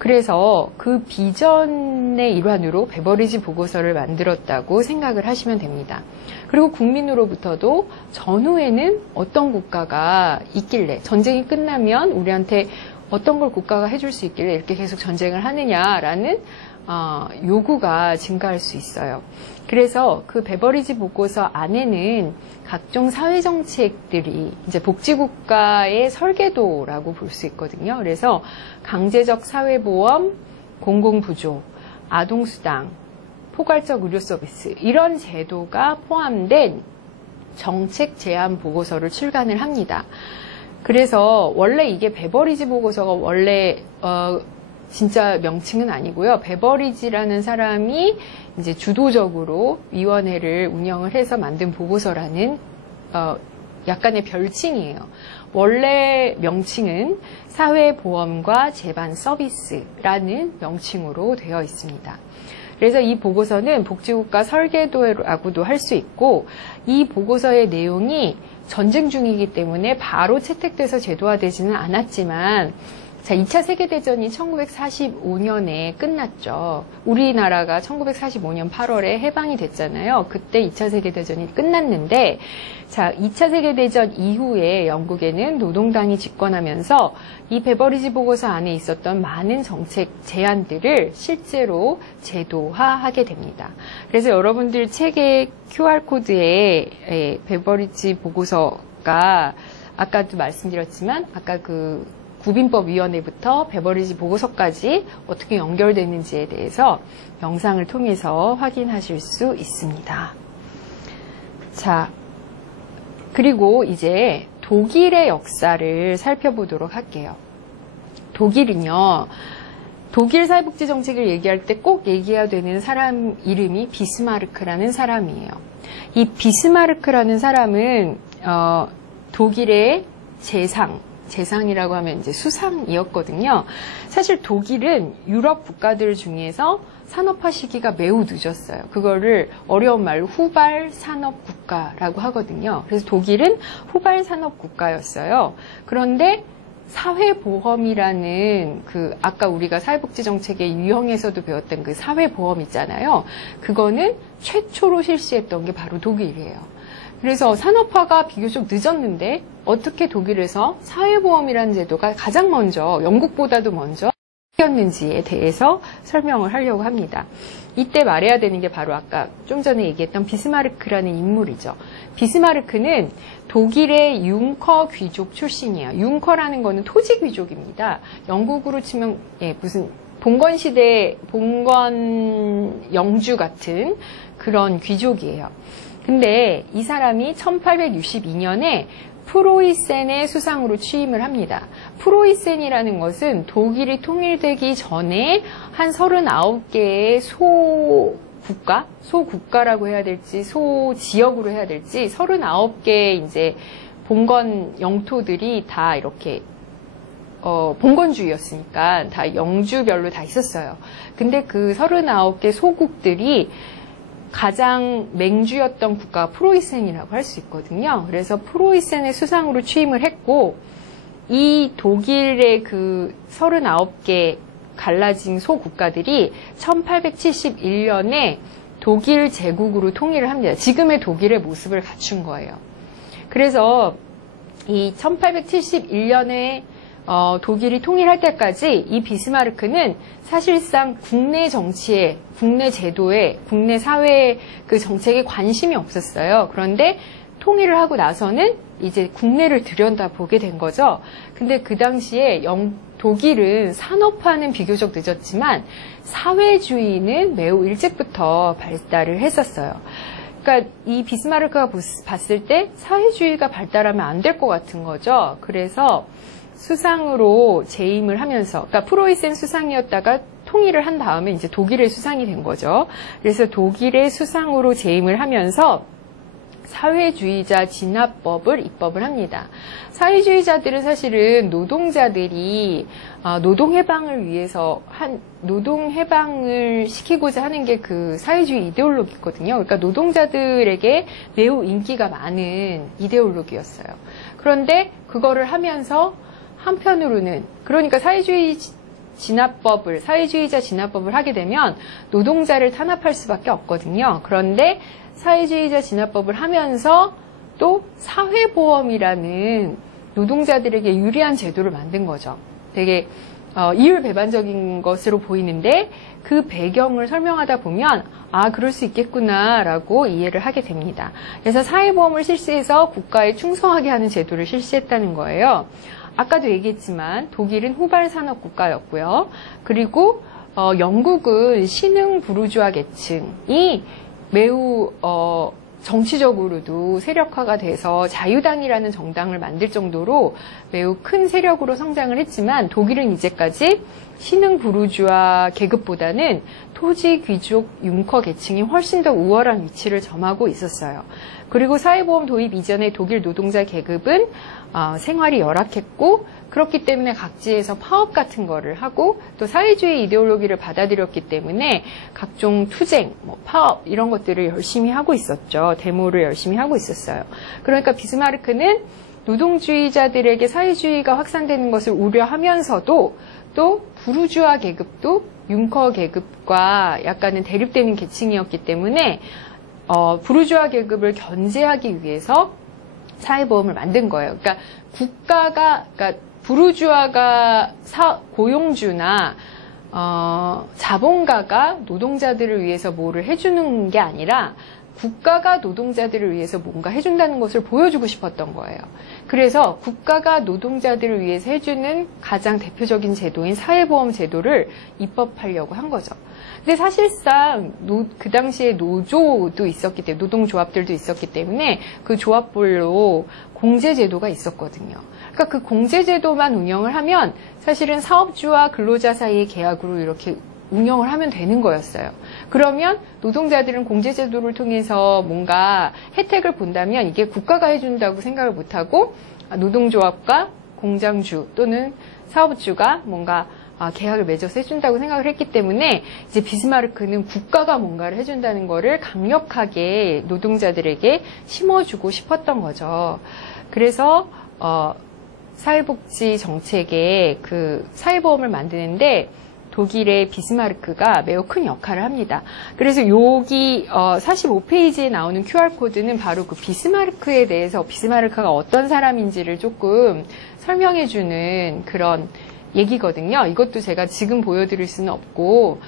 그래서 그 비전의 일환으로 베버리지 보고서를 만들었다고 생각을 하시면 됩니다. 그리고 국민으로부터도 전후에는 어떤 국가가 있길래 전쟁이 끝나면 우리한테 어떤 걸 국가가 해줄 수 있길래 이렇게 계속 전쟁을 하느냐라는 요구가 증가할 수 있어요. 그래서 그 베버리지 보고서 안에는 각종 사회정책들이 이제 복지국가의 설계도라고 볼 수 있거든요. 그래서 강제적 사회보험, 공공부조, 아동수당, 포괄적 의료서비스 이런 제도가 포함된 정책 제안 보고서를 출간을 합니다. 그래서 원래 이게 베버리지 보고서가 원래 진짜 명칭은 아니고요. 베버리지라는 사람이 이제 주도적으로 위원회를 운영을 해서 만든 보고서라는 약간의 별칭이에요. 원래 명칭은 사회보험과 재반 서비스라는 명칭으로 되어 있습니다. 그래서 이 보고서는 복지국가 설계도라고도 할 수 있고 이 보고서의 내용이 전쟁 중이기 때문에 바로 채택돼서 제도화되지는 않았지만 자, 2차 세계대전이 1945년에 끝났죠. 우리나라가 1945년 8월에 해방이 됐잖아요. 그때 2차 세계대전이 끝났는데 자, 2차 세계대전 이후에 영국에는 노동당이 집권하면서 이 베버리지 보고서 안에 있었던 많은 정책 제안들을 실제로 제도화하게 됩니다. 그래서 여러분들 책의 QR코드에 베버리지 보고서가 아까도 말씀드렸지만 아까 그 구빈법위원회부터 베버리지 보고서까지 어떻게 연결되는지에 대해서 영상을 통해서 확인하실 수 있습니다. 자, 그리고 이제 독일의 역사를 살펴보도록 할게요. 독일은요, 독일 사회복지 정책을 얘기할 때 꼭 얘기해야 되는 사람 이름이 비스마르크라는 사람이에요. 이 비스마르크라는 사람은 독일의 재상이라고 하면 이제 수상이었거든요. 사실 독일은 유럽 국가들 중에서 산업화 시기가 매우 늦었어요. 그거를 어려운 말로 후발 산업 국가라고 하거든요. 그래서 독일은 후발 산업 국가였어요. 그런데 사회보험이라는 아까 우리가 사회복지정책의 유형에서도 배웠던 그 사회보험 있잖아요. 그거는 최초로 실시했던 게 바로 독일이에요. 그래서 산업화가 비교적 늦었는데 어떻게 독일에서 사회보험이라는 제도가 가장 먼저, 영국보다도 먼저 였는지에 대해서 설명을 하려고 합니다. 이때 말해야 되는 게 바로 아까 좀 전에 얘기했던 비스마르크라는 인물이죠. 비스마르크는 독일의 융커 귀족 출신이에요. 융커라는 거는 토지 귀족입니다. 영국으로 치면 무슨 봉건시대 봉건 영주 같은 그런 귀족이에요. 근데 이 사람이 1862년에 프로이센의 수상으로 취임을 합니다. 프로이센이라는 것은 독일이 통일되기 전에 한 39개의 소국가라고 해야 될지, 소지역으로 해야 될지, 39개의 이제 봉건 영토들이 다 이렇게, 봉건주의였으니까 다 영주별로 다 있었어요. 근데 그 39개 소국들이 가장 맹주였던 국가가 프로이센이라고 할 수 있거든요. 그래서 프로이센의 수상으로 취임을 했고, 이 독일의 그 39개 갈라진 소국가들이 1871년에 독일 제국으로 통일을 합니다. 지금의 독일의 모습을 갖춘 거예요. 그래서 이 1871년에 독일이 통일할 때까지 이 비스마르크는 사실상 국내 정치에, 국내 제도에, 국내 사회의 그 정책에 관심이 없었어요. 그런데 통일을 하고 나서는 이제 국내를 들여다보게 된 거죠. 근데 그 당시에 독일은 산업화는 비교적 늦었지만 사회주의는 매우 일찍부터 발달을 했었어요. 그러니까 이 비스마르크가 봤을 때 사회주의가 발달하면 안 될 것 같은 거죠. 그래서 수상으로 재임을 하면서, 그러니까 프로이센 수상이었다가 통일을 한 다음에 이제 독일의 수상이 된 거죠. 그래서 독일의 수상으로 재임을 하면서 사회주의자 진압법을 입법을 합니다. 사회주의자들은 사실은 노동자들이 노동해방을 위해서 노동해방을 시키고자 하는 게 그 사회주의 이데올로기거든요. 그러니까 노동자들에게 매우 인기가 많은 이데올로기였어요. 그런데 그거를 하면서 한편으로는, 그러니까 사회주의자 진압법을 하게 되면 노동자를 탄압할 수밖에 없거든요. 그런데 사회주의자 진압법을 하면서 또 사회보험이라는 노동자들에게 유리한 제도를 만든 거죠. 되게 이율배반적인 것으로 보이는데 그 배경을 설명하다 보면 그럴 수 있겠구나라고 이해를 하게 됩니다. 그래서 사회보험을 실시해서 국가에 충성하게 하는 제도를 실시했다는 거예요. 아까도 얘기했지만 독일은 후발 산업 국가였고요. 그리고 영국은 신흥 부르주아 계층이 매우 정치적으로도 세력화가 돼서 자유당이라는 정당을 만들 정도로 매우 큰 세력으로 성장을 했지만 독일은 이제까지 신흥 부르주아 계급보다는 토지 귀족 융커 계층이 훨씬 더 우월한 위치를 점하고 있었어요. 그리고 사회보험 도입 이전에 독일 노동자 계급은 생활이 열악했고, 그렇기 때문에 각지에서 파업 같은 거를 하고 또 사회주의 이데올로기를 받아들였기 때문에 각종 투쟁, 파업 이런 것들을 열심히 하고 있었죠. 데모를 열심히 하고 있었어요. 그러니까 비스마르크는 노동주의자들에게 사회주의가 확산되는 것을 우려하면서도 또 부르주아 계급도 융커 계급과 약간은 대립되는 계층이었기 때문에 부르주아 계급을 견제하기 위해서 사회보험을 만든 거예요. 그러니까 그러니까 부르주아가 고용주나 자본가가 노동자들을 위해서 뭐를 해주는 게 아니라 국가가 노동자들을 위해서 뭔가 해준다는 것을 보여주고 싶었던 거예요. 그래서 국가가 노동자들을 위해서 해주는 가장 대표적인 제도인 사회보험 제도를 입법하려고 한 거죠. 근데 사실상 그 당시에 노조도 있었기 때문에, 노동조합들도 있었기 때문에 그 조합별로 공제제도가 있었거든요. 그러니까 그 공제제도만 운영을 하면 사실은 사업주와 근로자 사이의 계약으로 이렇게 운영을 하면 되는 거였어요. 그러면 노동자들은 공제제도를 통해서 뭔가 혜택을 본다면 이게 국가가 해준다고 생각을 못하고 노동조합과 공장주 또는 사업주가 뭔가 계약을 맺어서 해준다고 생각을 했기 때문에 이제 비스마르크는 국가가 뭔가를 해준다는 거를 강력하게 노동자들에게 심어주고 싶었던 거죠. 그래서 사회복지 정책에 그 사회보험을 만드는데 독일의 비스마르크가 매우 큰 역할을 합니다. 그래서 여기 45페이지에 나오는 QR코드는 바로 그 비스마르크에 대해서 비스마르크가 어떤 사람인지를 조금 설명해주는 그런 얘기거든요. 이것도 제가 지금 보여드릴 수는 없고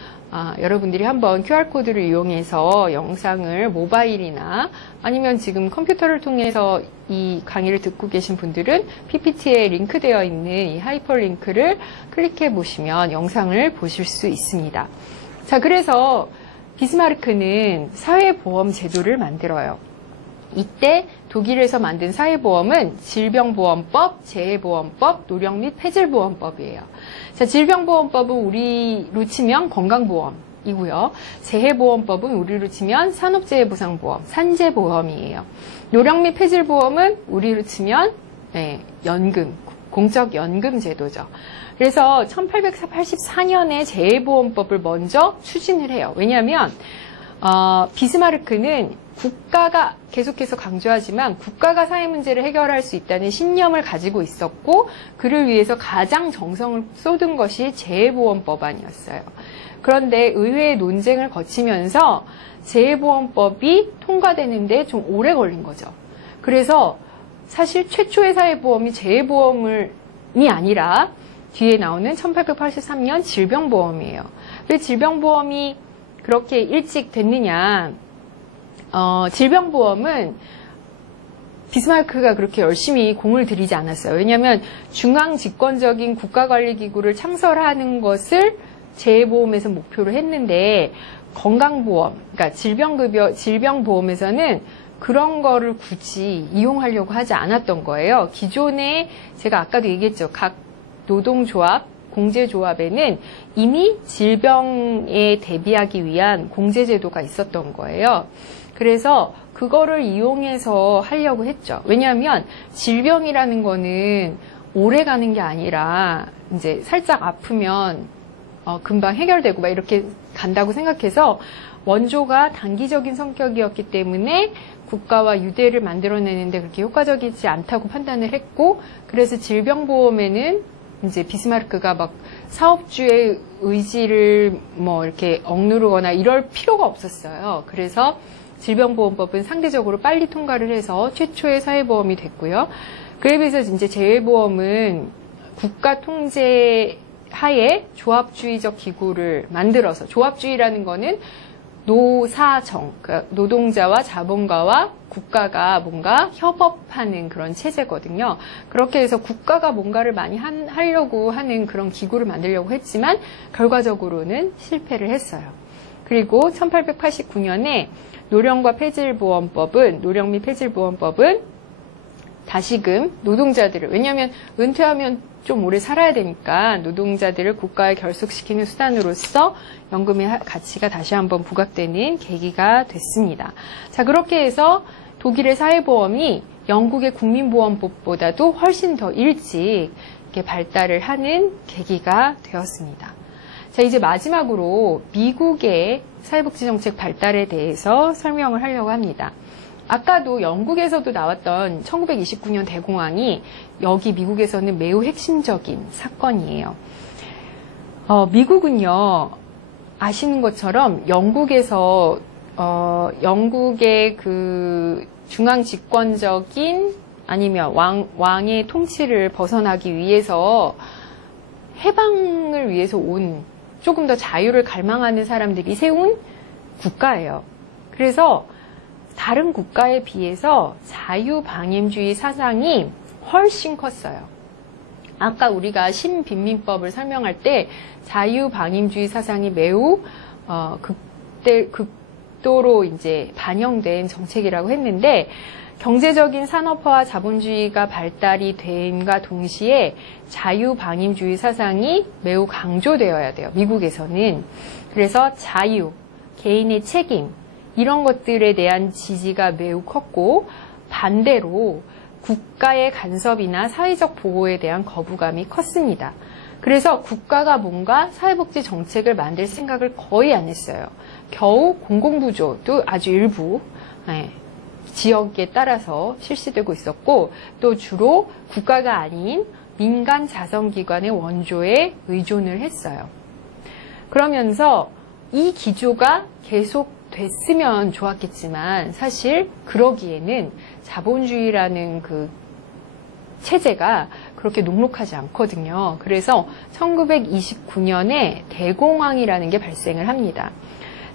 여러분들이 한번 QR코드를 이용해서 영상을 모바일이나 아니면 지금 컴퓨터를 통해서 이 강의를 듣고 계신 분들은 PPT에 링크되어 있는 이 하이퍼링크를 클릭해 보시면 영상을 보실 수 있습니다. 자, 그래서 비스마르크는 사회보험 제도를 만들어요. 이때 독일에서 만든 사회보험은 질병보험법, 재해보험법, 노령 및 폐질보험법이에요. 자, 질병보험법은 우리로 치면 건강보험이고요. 재해보험법은 우리로 치면 산업재해보상보험, 산재보험이에요. 노령 및 폐질보험은 우리로 치면 연금, 공적연금 제도죠. 그래서 1884년에 재해보험법을 먼저 추진을 해요. 왜냐하면 비스마르크는 국가가 계속해서 강조하지만 국가가 사회 문제를 해결할 수 있다는 신념을 가지고 있었고 그를 위해서 가장 정성을 쏟은 것이 재해보험법안이었어요. 그런데 의회의 논쟁을 거치면서 재해보험법이 통과되는데 좀 오래 걸린 거죠. 그래서 사실 최초의 사회보험이 재해보험이 아니라 뒤에 나오는 1883년 질병보험이에요. 왜 질병보험이 그렇게 일찍 됐느냐? 질병보험은 비스마르크가 그렇게 열심히 공을 들이지 않았어요. 왜냐하면 중앙집권적인 국가관리기구를 창설하는 것을 재해보험에서 목표로 했는데 건강보험, 그러니까 질병보험에서는 그런 거를 굳이 이용하려고 하지 않았던 거예요. 기존에 제가 아까도 얘기했죠. 각 노동조합, 공제조합에는 이미 질병에 대비하기 위한 공제제도가 있었던 거예요. 그래서 그거를 이용해서 하려고 했죠. 왜냐하면 질병이라는 거는 오래 가는 게 아니라 이제 살짝 아프면 금방 해결되고 막 이렇게 간다고 생각해서 원조가 단기적인 성격이었기 때문에 국가와 유대를 만들어내는데 그렇게 효과적이지 않다고 판단을 했고 그래서 질병보험에는 이제 비스마르크가 막 사업주의 의지를 뭐 이렇게 억누르거나 이럴 필요가 없었어요. 그래서 질병보험법은 상대적으로 빨리 통과를 해서 최초의 사회보험이 됐고요. 그에 비해서 이제 재해보험은 국가 통제 하에 조합주의적 기구를 만들어서 조합주의라는 거는 노사정, 그러니까 노동자와 자본가와 국가가 뭔가 협업하는 그런 체제거든요. 그렇게 해서 국가가 뭔가를 많이 하려고 하는 그런 기구를 만들려고 했지만 결과적으로는 실패를 했어요. 그리고 1889년에 노령 및 폐질보험법은 다시금 노동자들을, 왜냐하면 은퇴하면 좀 오래 살아야 되니까 노동자들을 국가에 결속시키는 수단으로서 연금의 가치가 다시 한번 부각되는 계기가 됐습니다. 자, 그렇게 해서 독일의 사회보험이 영국의 국민보험법보다도 훨씬 더 일찍 이렇게 발달을 하는 계기가 되었습니다. 자, 이제 마지막으로 미국의 사회복지정책 발달에 대해서 설명을 하려고 합니다. 아까도 영국에서도 나왔던 1929년 대공황이 여기 미국에서는 매우 핵심적인 사건이에요. 미국은요, 아시는 것처럼 영국에서 영국의 그 중앙 집권적인 아니면 왕의 통치를 벗어나기 위해서 해방을 위해서 온 조금 더 자유를 갈망하는 사람들이 세운 국가예요. 그래서 다른 국가에 비해서 자유방임주의 사상이 훨씬 컸어요. 아까 우리가 신빈민법을 설명할 때 자유방임주의 사상이 매우 극도로 이제 반영된 정책이라고 했는데 경제적인 산업화와 자본주의가 발달이 됨과 동시에 자유방임주의 사상이 매우 강조되어야 돼요. 미국에서는. 그래서 자유, 개인의 책임 이런 것들에 대한 지지가 매우 컸고 반대로 국가의 간섭이나 사회적 보호에 대한 거부감이 컸습니다. 그래서 국가가 뭔가 사회복지 정책을 만들 생각을 거의 안 했어요. 겨우 공공부조도 아주 일부 지역에 따라서 실시되고 있었고, 또 주로 국가가 아닌 민간 자선기관의 원조에 의존을 했어요. 그러면서 이 기조가 계속 됐으면 좋았겠지만 사실 그러기에는 자본주의라는 그 체제가 그렇게 녹록하지 않거든요. 그래서 1929년에 대공황이라는 게 발생을 합니다.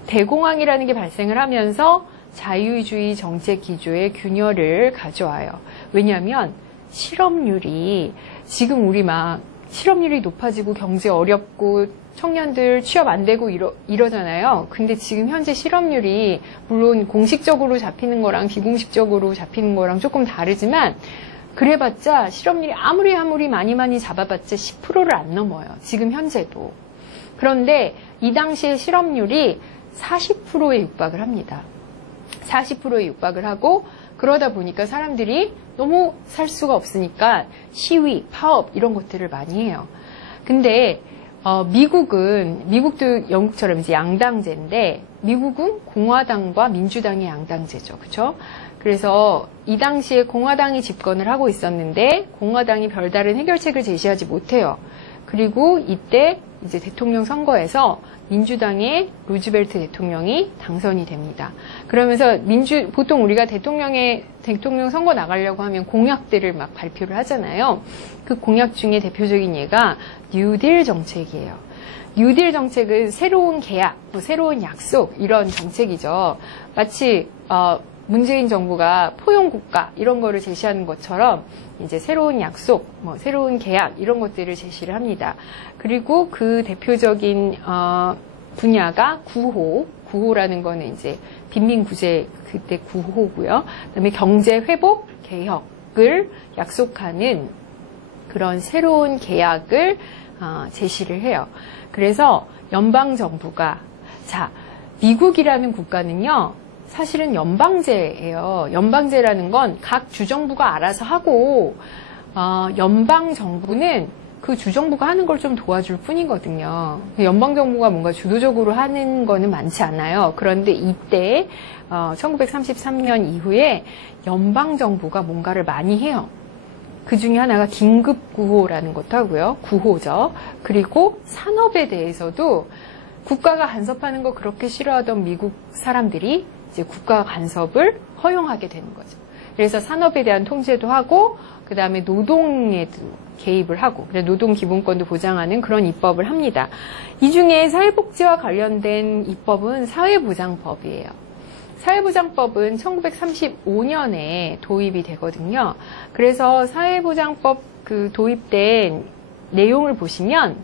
대공황이라는 게 발생을 하면서 자유주의 정책 기조의 균열을 가져와요. 왜냐하면 실업률이 지금 우리 막 실업률이 높아지고 경제 어렵고 청년들 취업 안 되고 이러잖아요. 근데 지금 현재 실업률이 물론 공식적으로 잡히는 거랑 비공식적으로 잡히는 거랑 조금 다르지만 그래봤자 실업률이 아무리 많이 잡아봤자 10%를 안 넘어요. 지금 현재도. 그런데 이 당시에 실업률이 40%에 육박을 합니다. 40%에 육박을 하고 그러다 보니까 사람들이 너무 살 수가 없으니까 시위, 파업 이런 것들을 많이 해요. 근데 미국도 영국처럼 이제 양당제인데 미국은 공화당과 민주당의 양당제죠. 그렇죠? 그래서 이 당시에 공화당이 집권을 하고 있었는데 공화당이 별다른 해결책을 제시하지 못해요. 그리고 이때 이제 대통령 선거에서 민주당의 루즈벨트 대통령이 당선이 됩니다. 그러면서 보통 우리가 대통령 선거 나가려고 하면 공약들을 막 발표를 하잖아요. 그 공약 중에 대표적인 예가 뉴딜 정책이에요. 뉴딜 정책은 새로운 계약, 새로운 약속 이런 정책이죠. 마치 문재인 정부가 포용국가 이런 거를 제시하는 것처럼 이제 새로운 약속, 새로운 계약 이런 것들을 제시를 합니다. 그리고 그 대표적인 분야가 구호라는 거는 이제 빈민구제 그때 구호고요. 그다음에 경제 회복 개혁을 약속하는 그런 새로운 계약을 제시를 해요. 그래서 연방 정부가 미국이라는 국가는요. 사실은 연방제예요. 연방제라는 건 각 주정부가 알아서 하고 연방 정부는 그 주정부가 하는 걸 좀 도와줄 뿐이거든요. 연방 정부가 뭔가 주도적으로 하는 거는 많지 않아요. 그런데 이때 1933년 이후에 연방 정부가 뭔가를 많이 해요. 그 중에 하나가 긴급구호라는 것도 하고요. 구호죠. 그리고 산업에 대해서도 국가가 간섭하는 거 그렇게 싫어하던 미국 사람들이 이제 국가 간섭을 허용하게 되는 거죠. 그래서 산업에 대한 통제도 하고 그 다음에 노동에도 개입을 하고 노동 기본권도 보장하는 그런 입법을 합니다. 이 중에 사회복지와 관련된 입법은 사회보장법이에요. 사회보장법은 1935년에 도입이 되거든요. 그래서 사회보장법 그 도입된 내용을 보시면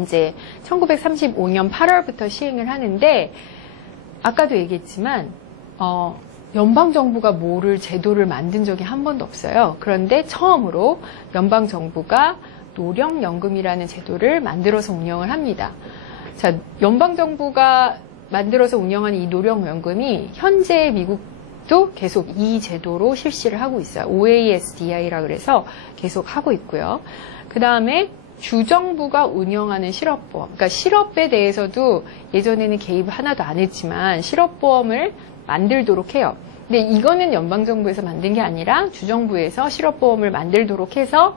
이제 1935년 8월부터 시행을 하는데 아까도 얘기했지만 연방정부가 제도를 만든 적이 한 번도 없어요. 그런데 처음으로 연방정부가 노령연금이라는 제도를 만들어서 운영을 합니다. 연방정부가 만들어서 운영하는 이 노령연금이 현재 미국도 계속 이 제도로 실시를 하고 있어요. OASDI라 그래서 계속 하고 있고요. 그 다음에 주정부가 운영하는 실업보험, 그러니까 실업에 대해서도 예전에는 개입을 하나도 안 했지만 실업보험을 만들도록 해요. 근데 이거는 연방정부에서 만든 게 아니라 주정부에서 실업보험을 만들도록 해서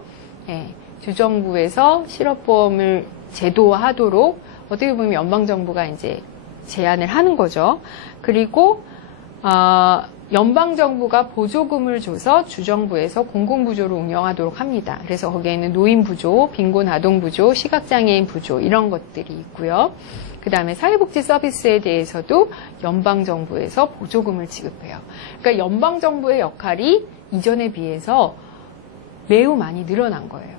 주정부에서 실업보험을 제도화하도록 어떻게 보면 연방정부가 이제 제안을 하는 거죠. 그리고 연방정부가 보조금을 줘서 주정부에서 공공부조를 운영하도록 합니다. 그래서 거기에는 노인부조, 빈곤아동부조, 시각장애인 부조 이런 것들이 있고요. 그 다음에 사회복지 서비스에 대해서도 연방정부에서 보조금을 지급해요. 그러니까 연방정부의 역할이 이전에 비해서 매우 많이 늘어난 거예요.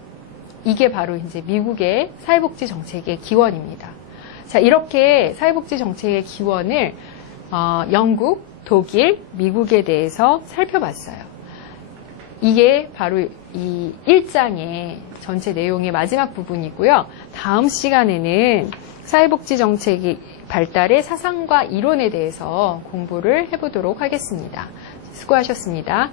이게 바로 이제 미국의 사회복지 정책의 기원입니다. 이렇게 사회복지 정책의 기원을 영국, 독일, 미국에 대해서 살펴봤어요. 이게 바로 이 1장의 전체 내용의 마지막 부분이고요. 다음 시간에는 사회복지 정책의 발달의 사상과 이론에 대해서 공부를 해보도록 하겠습니다. 수고하셨습니다.